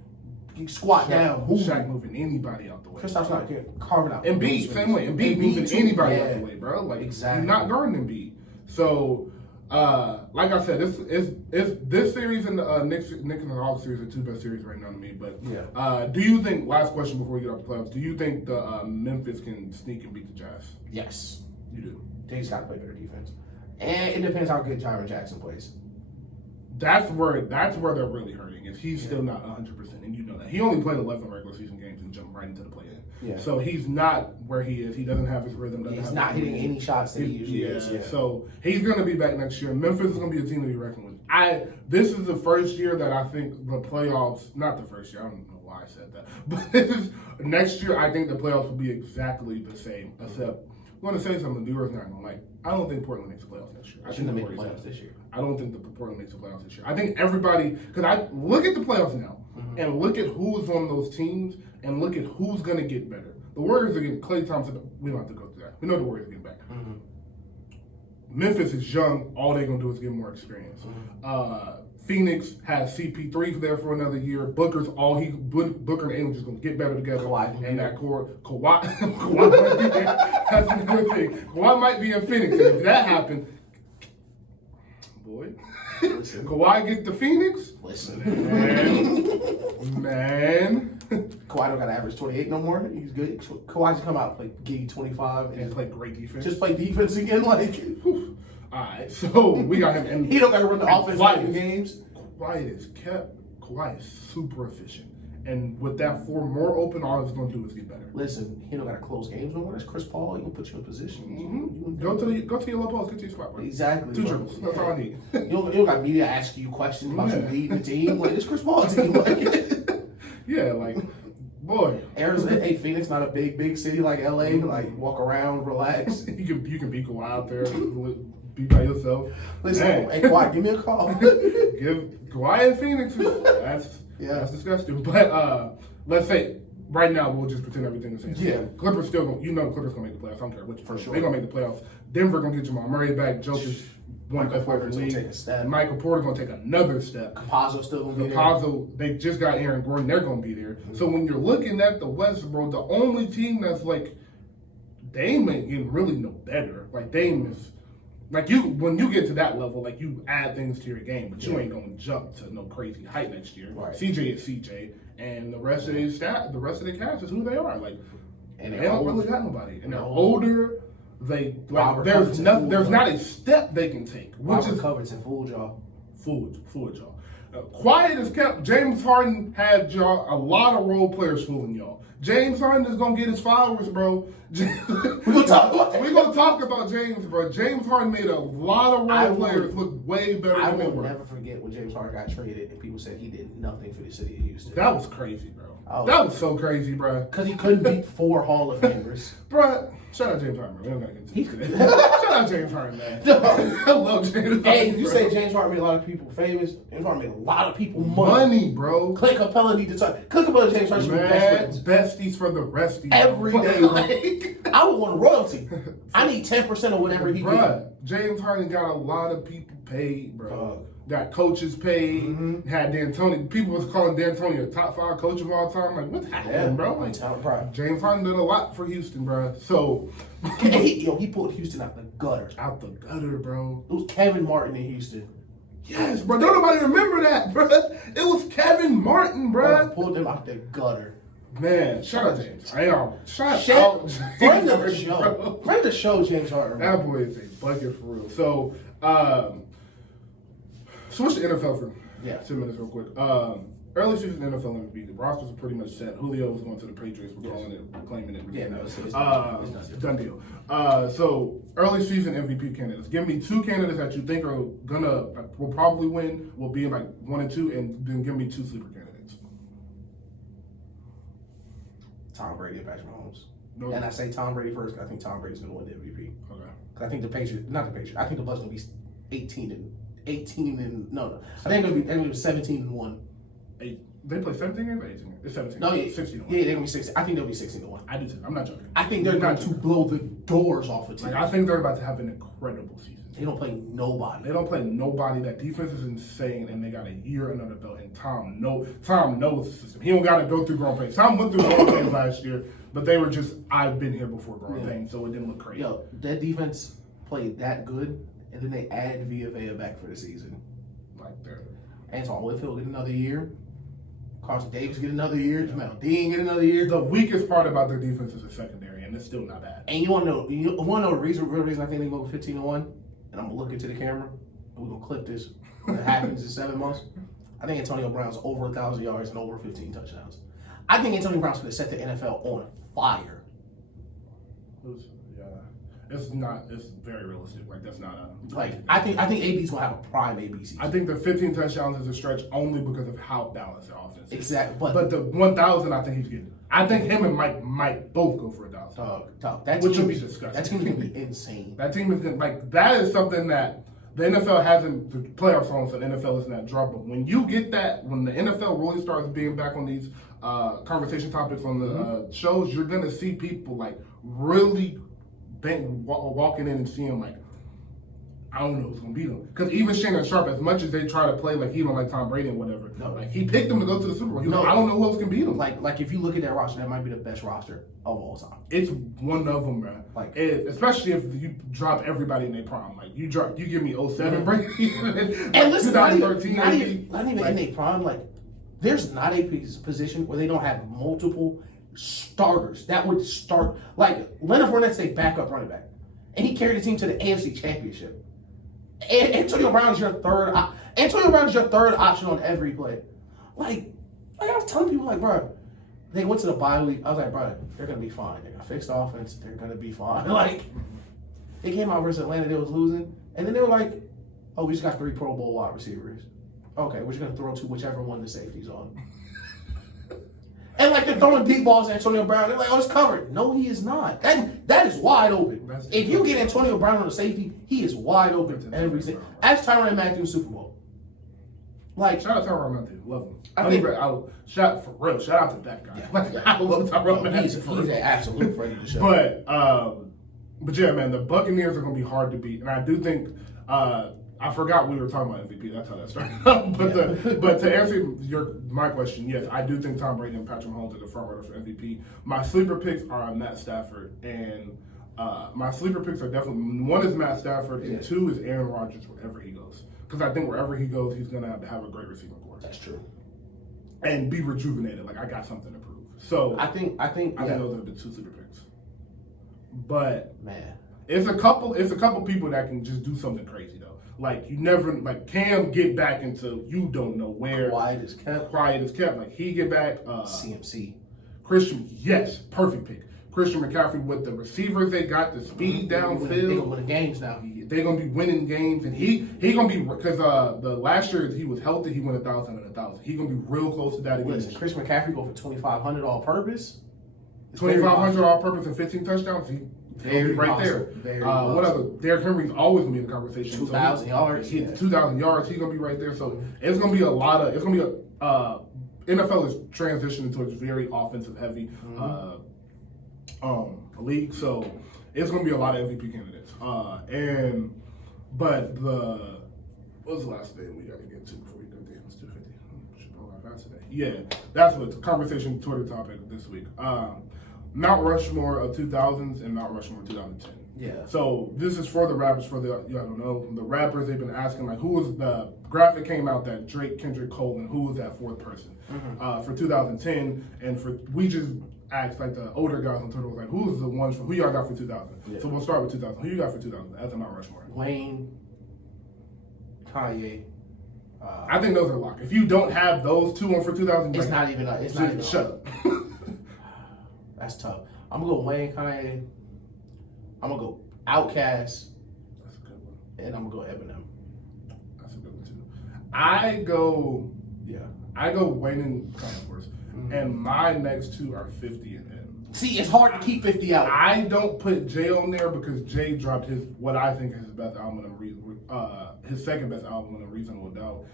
You squat down, move. Shaq moving anybody out the way. Kristaps not good. Carving out. Embiid, same way. Embiid moving anybody out yeah. the way, bro. Like, Exactly. you're not guarding Embiid. So, like I said, this series and the Knicks and the Hawks series are 2 best series right now to me. But Yeah. do you think? Last question before we get off the playoffs. Do you think the Memphis can sneak and beat the Jazz? Yes. You do. They just got to play better defense. And it depends how good Jaren Jackson plays. That's where they're really hurting. Is he's still not 100%, and you know that he only played 11 regular season games and jumped right into the play-in. Yeah. So he's not where he is. He doesn't have his rhythm. He's not hitting any shots that he usually is. Yeah. So he's going to be back next year. Memphis is going to be a team to be reckoned with. This is the first year that I think the playoffs. Not the first year. I don't know why I said that, but this is next year. I think the playoffs will be exactly the same, except. I'm going to say something. New York's not going to like. I don't think Portland makes the playoffs next year. I think they make the playoffs this year. I don't think the Portland makes the playoffs this year. I think everybody, because I look at the playoffs now and look at who's on those teams and look at who's going to get better. The Warriors are getting Klay Thompson. We don't have to go through that. We know the Warriors are getting back. Memphis is young. All they're going to do is get more experience. Phoenix has CP3 there for another year. Booker and Ayton just going to get better together. Kawhi. And that core, Kawhi might be there. That's another thing. Kawhi might be in Phoenix. And if that happened, boy, Listen. Kawhi get the Phoenix? Listen. Man. Kawhi don't got to average 28 no more. He's good. Kawhi just come out, give you 25. And play great defense. Just play defense again. Like, Alright, so we got him. And he don't got to run the offense like in games. Kawhi is kept. Kawhi is super efficient. And with that more open, all he's going to do is get better. Listen, he don't got to close games no more. That's Chris Paul. He gonna put you in position. Go to your low post, get to your spot, bro. Exactly. 2 dribbles. That's all I need. You don't got media asking you questions about you leading the team. Like, it's Chris Paul team. Like, Yeah, like, boy. Arizona, hey, Phoenix, not a big city like LA. Like, walk around, relax. You can be Kawhi out there, be by yourself. Listen, Man. hey, Kawhi, give me a call. Give Kawhi and Phoenix. That's disgusting. But let's say right now we'll just pretend everything is the same. Yeah. Clippers still going. Clippers gonna make the playoffs. I don't care what you For sure. They're gonna make the playoffs. Denver gonna get Jamal Murray back. Jokic, one of the best players in the Take a league. step. Michael Porter gonna take another step. Campazzo still gonna be there. Campazzo, they just got Aaron Gordon. They're gonna be there. So when you're looking at the West, bro, the only team that's like Dame ain't getting really no better. Like Dame is. Like when you get to that level, like you add things to your game, but you ain't gonna jump to no crazy height next year. Right. CJ is CJ, and the rest of the cast is who they are. Like, And they they're don't old. really got nobody, and they're No. older. They like, Robert there's Covington nothing. There's fooled not y'all. a step they can take, which Robert is Covington fooled y'all. fooled y'all. Quiet as kept. James Harden had y'all a lot of role players fooling y'all. James Harden is gonna get his flowers, bro. We're gonna talk about that. We're gonna talk about James, bro. James Harden made a lot of I role will- players look way better I than they will were. never forget when James Harden got traded and people said he did nothing for the city of Houston. That was crazy, bro. Oh. That was so crazy, bro. Because he couldn't beat 4 Hall of Famers. Bro, shout out James Harden, bro. We don't gotta get into this today. Shout out James Harden, man. I love James Harden. Hey, you bro. say James Harden made a lot of people famous. James Harden made a lot of people money. money, bro. Clint Capella need to talk. Clint Capella and James Harden should be best Man, friends. besties for the resties. Every bro. day, like, I would want royalty. I need 10% of whatever he Bruh, get. James Harden got a lot of people paid, bro. Fuck. Got coaches paid. Mhm. Had D'Antoni. People was calling D'Antoni a top 5 coach of all time. Like, what's happening, bro? Like, James Harden did a lot for Houston, bro. So, he pulled Houston out the gutter. out the gutter, bro. It was Kevin Martin in Houston. Yes, bro. Don't nobody remember that, bro. It was Kevin Martin, bro. Pulled them out the gutter. Man, shout out James. Shout Shit. out Friend James of the Harden, show. bro. Friend of the show, James Harden. That boy is a bucket for real. So, switch to NFL for Yeah. 10 minutes real quick. Early season NFL MVP, the rosters are pretty much set. Julio was going to the Patriots. We're calling it, we're claiming it. Yeah, no, it's done deal. So early season MVP candidates. Give me 2 candidates that you think are will probably win. Will be in like 1 and 2, and then give me 2 sleeper candidates. Tom Brady and Patrick Mahomes. No. And I say Tom Brady first because I think Tom Brady's going to win the MVP. Okay. Because I think the Patriots, not the Patriots, I think the Bucs going to be 18 and no. I think they're going to be 17 and 1. They play 17 games or 18 games? It's 17. No, yeah, 16 to 1. Yeah, they're going to be 16. I think they'll be 16 and 1. I do too. I'm not joking. I think they're going to blow the doors off a team. Like, I think they're about to have an incredible season. They don't play nobody. They don't play nobody. That defense is insane, and they got a year under the belt. And Tom knows the system. He don't got to go through growing pains. Tom went through growing pains last year, but they were just, I've been here before growing pains, so it didn't look crazy. Yo, that defense played that good, and then they add Villa back for the season. Like, they're Antoine Whitfield get another year. Carson Davis get another year. Jamal Dean get another year. the weakest part about their defense is the secondary, and it's still not bad. And you want to know the real reason I think they go 15 and 1? And I'm gonna look into the camera. And we're gonna clip this. When it happens in 7 months. I think Antonio Brown's over 1,000 yards and over 15 touchdowns. I think Antonio Brown's gonna set the NFL on fire. It's not. It's very realistic. Like, that's not a. Like I think AB's gonna have a prime AB season. I think the 15 touchdowns is a stretch only because of how balanced their offense is. Exactly, But the 1,000, I think he's getting. I think him and Mike might both go for 1,000. Dog, that Which team would be disgusting. That team's gonna be insane. That team is gonna, like, that is something that the NFL hasn't, the playoffs on, so the NFL isn't that drop. But when you get that, when the NFL really starts being back on these conversation topics on the shows, you're gonna see people like really walking in and seeing like, I don't know who's gonna beat them. Because even Shannon Sharp, as much as they try to play like he don't like Tom Brady and whatever, like he picked them to go to the Super Bowl. He was like, I don't know who else can beat him. Like if you look at that roster, that might be the best roster of all time. It's one of them, bro. Like, especially if you drop everybody in their prime. Like you give me 07 Brady, And listen, not 2013, even in their prime. Like there's not a position where they don't have multiple starters that would start. Like Leonard Fournette's a backup running back, and he carried the team to the AFC Championship. And Antonio Brown is your third. Antonio Brown is your third option on every play. Like I was telling people, like, bro, they went to the bye week. I was like, bro, they're gonna be fine. They got fixed offense. They're gonna be fine. Like they came out versus Atlanta, they was losing, and then they were like, oh, we just got 3 Pro Bowl wide receivers. Okay, we're just gonna throw to whichever one the safety's on. And like they're throwing deep balls at Antonio Brown. They're like, oh, it's covered. No, he is not. That is wide open. If you get Antonio Brown on the safety, he is wide open every single. Ask Tyrann Matthew Super Bowl. Like, shout out to Tyrone Matthew, love him. Shout out to that guy. Yeah. I love Tyrone Matthew. He's an absolute friend of the show. But yeah, man, the Buccaneers are gonna be hard to beat, and I do think I forgot we were talking about MVP. That's how that started. but to answer my question, yes, I do think Tom Brady and Patrick Mahomes are the front runners for MVP. My sleeper picks are Matt Stafford, and my sleeper picks are definitely, one is Matt Stafford, and two is Aaron Rodgers wherever he goes. Because I think wherever he goes, he's gonna have a great receiving corps. That's true. And be rejuvenated. Like, I got something to prove. So I think those are the two sleeper picks. But man, it's a couple people that can just do something crazy though. Like, you never, like, Cam get back into, you don't know where. Quiet as kept. Like, he get back. CMC. Christian, yes, perfect pick. Christian McCaffrey with the receivers they got, the speed downfield. They're gonna win games now. They're gonna be winning games, and he gonna be, because the last year he was healthy, he went 1,000 and 1,000. He gonna be real close to that again. Listen, Christian McCaffrey go for 2,500 all purpose. 2,500 all purpose and 15 touchdowns. He'll be right possible. there. What other? Derrick Henry's always gonna be in the conversation. 2,000 yards. 2,000 yards. He's gonna be right there. So it's gonna be a lot of. It's gonna be a. NFL is transitioning towards very offensive heavy league. So it's gonna be a lot of MVP candidates. But what was the last thing we got to get to before we go? Damn, it's 2:50. Should go out fast today. Yeah, that's what the conversation Twitter topic this week. Mount Rushmore of 2000s and Mount Rushmore of 2010. Yeah. So this is for the rappers, y'all don't know, the rappers, they've been asking, like, who was the graphic came out that Drake, Kendrick, Cole, and who was that fourth person for 2010, and we just asked, like, the older guys on Twitter was like, who was the ones who y'all got for 2000? Yeah. So we'll start with 2000. Who you got for 2000 as a Mount Rushmore? Wayne, Kanye. I think those are locked. If you don't have those two on for 2000, it's not even. Shut up. That's tough. I'm gonna go Wayne, Kanye. I'm gonna go Outkast. That's a good one. And I'm gonna go Eminem. That's a good one too. I go Wayne and Kanye first. And my next two are 50 and M. See, it's hard to keep 50 out. I don't put Jay on there because Jay dropped what I think is his best album his second best album in A Reasonable Doubt,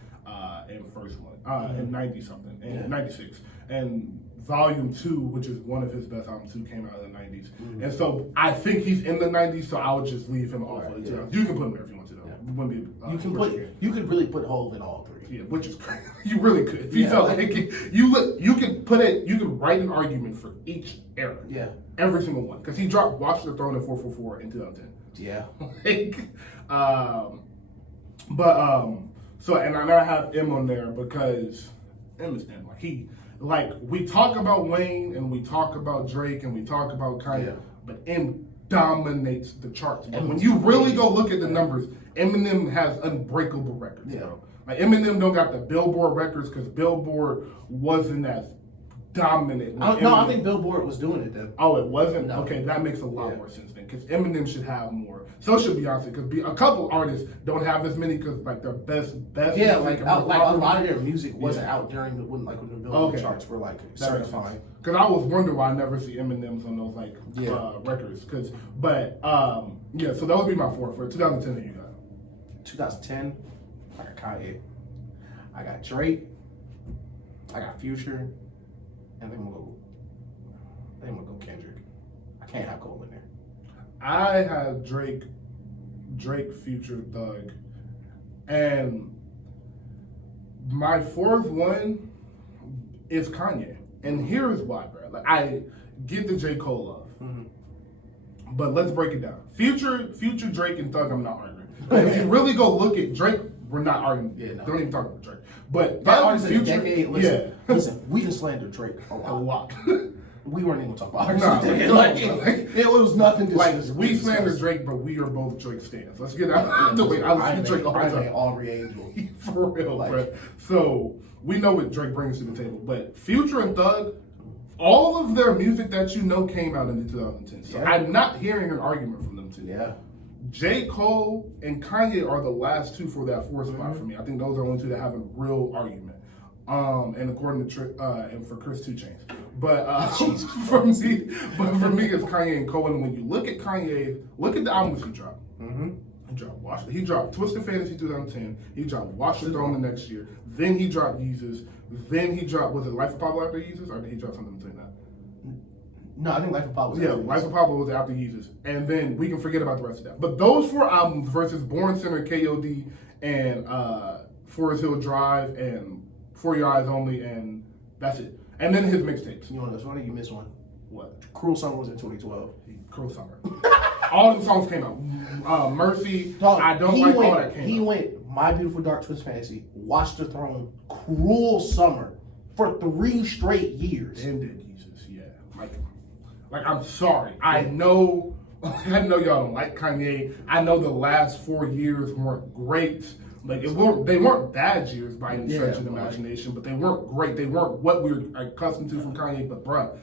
and first one in 90 something, in 96. And Volume 2, which is one of his best albums, came out in the 90s. And so I think he's in the 90s, so I would just leave him off of the 2000s. You can put him there if you want to, though. It wouldn't be, you could really put Hov in all three. Yeah, which is crazy. You really could. If you felt like you could write an argument for each era. Yeah. Every single one. Because he dropped Watch the Throne in 444 in 2010. Yeah. So, and I have M on there because M is M. Like, we talk about Wayne and we talk about Drake and we talk about Kanye, but M dominates the charts. But when you really go look at the numbers, Eminem has unbreakable records, bro. Like, Eminem don't got the Billboard records because Billboard wasn't as dominant. I think Billboard was doing it then. Oh, it wasn't? No. Okay, that makes a lot more sense then, because Eminem should have more. So should Beyonce, because a couple artists don't have as many because, like, their best. Yeah, like a lot of their music wasn't out during when the Billboard charts were like certified. Because I was wondering why I never see Eminem's on those records. So that would be my four for 2010 that you got. 2010, I got Kanye, I got Drake, I got Future, and then we'll go Kendrick. I can't have Cole in there. I have Drake, Future, Thug, and my fourth one is Kanye. And here's why, bro. Like, I get the J. Cole love, but let's break it down. Future, Drake, and Thug, I'm not arguing. If you really go look at Drake, we're not arguing. Yeah, no. Don't even talk about Drake. But that artist in a decade, listen, we can slander Drake a lot. We weren't even talking about it was nothing. We slander Drake, but we are both Drake stans. Let's get out of the way. I was Drake Aubrey Angel. For real, bro. So we know what Drake brings to the table, but Future and Thug, all of their music that you know came out in the 2010s. So I'm not hearing an argument from them two. Yeah. J. Cole and Kanye are the last two for that fourth spot for me. I think those are the only two that have a real argument. And according to and for Chris 2 Chainz. But for me, it's Kanye and Cole. And when you look at Kanye, look at the albums he dropped. He dropped Twisted Fantasy 2010. He dropped Watch the Throne the next year. Then he dropped Yeezus. Then he dropped, was it Life of Pablo after Yeezus? Or did he drop something between that? No, I think Life of Pablo was Yeah, after Life of Pablo was after Yeezus. And then we can forget about the rest of that. But those 4 albums versus Born Center, KOD, and Forest Hill Drive, and For Your Eyes Only, and that's it. And then his mixtapes. You know what's funny? You missed one. What? Cruel Summer was in 2012. Cruel Summer. All the songs came out. Mercy, Dog, I Don't Like, all that came out. He went My Beautiful Dark Twisted Fantasy, Watch the Throne, Cruel Summer for 3 straight years. And did Jesus, yeah. Like I'm sorry. I know y'all don't like Kanye. I know the last 4 years weren't great. Like they weren't bad years by any stretch of the imagination, but they weren't great. They weren't what we were accustomed to from Kanye. But bruh,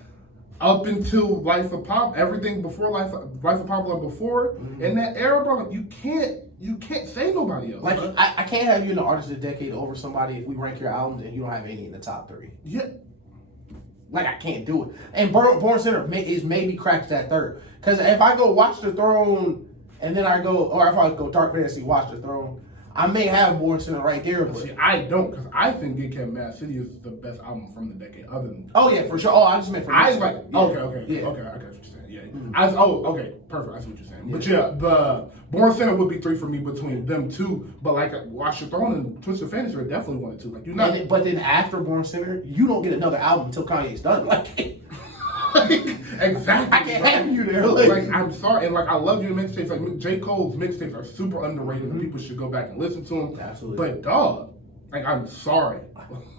up until Life of Pop, everything before Life of Pablo and before, in that era, bro, you can't say nobody else. Like I can't have you in the Artist of the Decade over somebody if we rank your albums and you don't have any in the top 3. Yeah. Like, I can't do it. And Born Center is maybe cracks that 3rd. Because if I go Watch the Throne and then I go, or if I go Dark Fantasy, Watch the Throne, I may have Born Center right there. But see, I don't, because I think Get Kept Mad City is the best album from the decade, other than. Oh, yeah, for sure. Oh, I just meant for I this. like, Yeah. okay, Yeah. I got what you're saying. Yeah. Okay, perfect. I see what you're saying. But yeah, the Born Center would be 3 for me between them 2. But like Watch the Throne and Twisted Fantasy are definitely 1 and 2. Like you're not. But then after Born Center, you don't get another album until Kanye's done. Exactly. I can't have you there. Like I'm sorry, and like I love your mixtapes. Like J. Cole's mixtapes are super underrated, and people should go back and listen to them. Absolutely. But dog, like I'm sorry,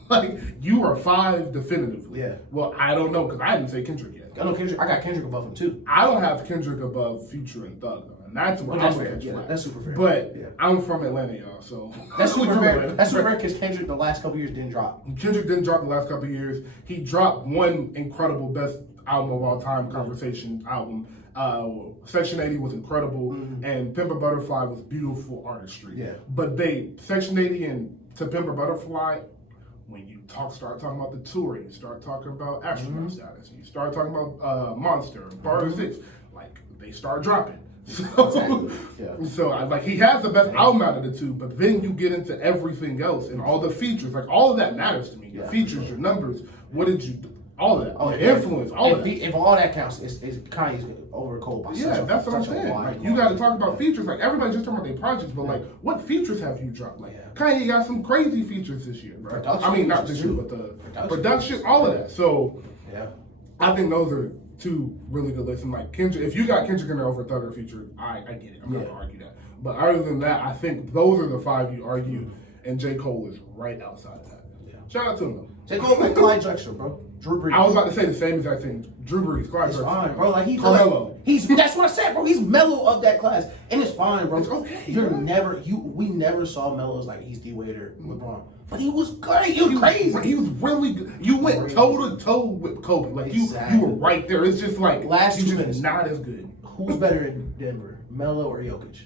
like you are 5 definitively. Yeah. Well, I don't know because I didn't say Kendrick yet. I know Kendrick. I got Kendrick above him too. I don't have Kendrick above Future and Thug, though, and that's what That's I'm fair. gonna Yeah, that's super fair. But yeah. I'm from Atlanta, y'all, so That's super fair. That's super fair because Kendrick the last couple years didn't drop. Kendrick didn't drop the last couple of years. He dropped one incredible best album of all time, Conversation album. Section 80 was incredible, and Pimp a Butterfly was beautiful artistry. Yeah. But Section 80 and To Pimp a Butterfly, when you start talking about the tour, you start talking about astronaut status, you start talking about Monster, Bar 6, like they start dropping. So, like he has the best album out of the 2, but then you get into everything else and all the features. Like all of that matters to me. Your features, your numbers, what did you do? All of that. Oh, the influence, all of that. If all that counts, it's Kanye's over Cole by yeah, that's what I'm saying. Like you got to talk about features. Like everybody's just talking about their projects, but like what features have you dropped? Like Kanye got some crazy features this year, bro. I mean, not this year, but the production, all of that. So I think those are 2 really good lists. And like Kendrick, if you got Kendrick in there over Thug or Future, I get it. I'm not gonna argue that. But other than that, I think those are the 5 you argue, and J. Cole is right outside of that. Shout out to him though. J. Cole like Clyde Drexler, bro. Drew Brees. I was about to say the same exact thing. Drew Brees, Clyde It's Drexler. fine, bro. Like he's Carmelo. That's what I said, bro. He's Melo of that class, and it's fine, bro. It's okay. We never saw Melo as like he's D Wade or LeBron, but he was good. He was crazy. He was really good. You went toe to toe with Kobe. Like you were right there. It's just like last 2 minutes, not as good. Who's better in Denver, Melo or Jokic?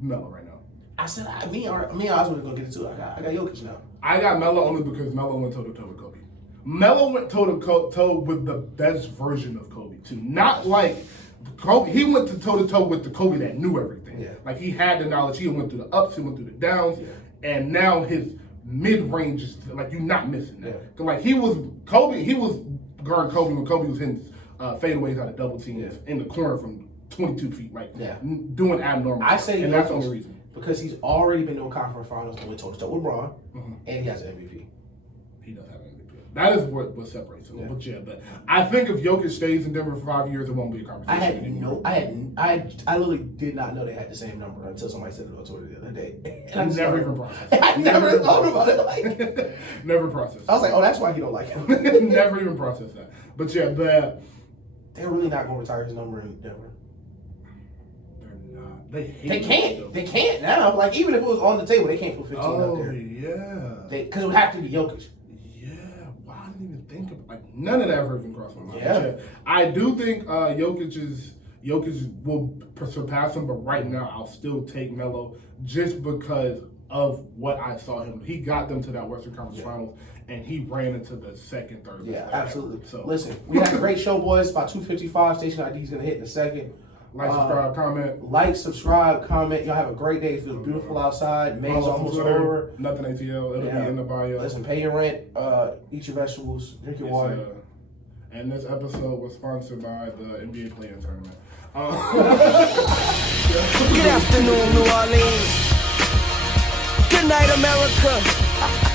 Melo right now. I said me and I was gonna go get it too. I got Jokic now. I got Melo only because Melo went toe to toe with Kobe. Melo went toe to toe with the best version of Kobe too. Not like Kobe. He went toe to toe with the Kobe that knew everything. Yeah. Like he had the knowledge. He went through the ups. He went through the downs. Yeah. And now his mid range is like you're not missing that. Yeah. Like he was Kobe. He was guarding Kobe when Kobe was hitting fadeaways out of double teams in the corner from 22 feet. Like doing abnormal. I say and that's the only reason. Because he's already been doing conference finals and went toe to toe with LeBron, and he has an MVP. He does have an MVP. That is what separates him. Yeah. But I think if Jokic stays in Denver for 5 years, it won't be a conversation. I literally did not know they had the same number until somebody said it on Twitter the other day. And I never even processed it. I never thought about it. Like, never processed. I was like, oh, that's why you don't like him. Never even processed that. But yeah, they're really not going to retire his number in Denver. They can't. They can't now. Like even if it was on the table, they can't put 15 out there. Yeah. Because it would have to be Jokic. Yeah. Wow, I didn't even think of none of that ever even crossed my mind. Yeah. I do think Jokic will surpass him, but right now I'll still take Melo just because of what I saw him. He got them to that Western Conference Finals, and he ran into the second, third. Yeah, absolutely. So listen, we had a great show, boys. About 2:55. Station ID is gonna hit in a second. Like, subscribe, comment. Like, subscribe, comment. Y'all have a great day. It feels beautiful outside. May's almost over. Nothing ATL. It'll be in the bio. Listen, pay your rent. Eat your vegetables. Drink your water. And this episode was sponsored by the NBA Play-In Tournament. Good afternoon, New Orleans. Good night, America.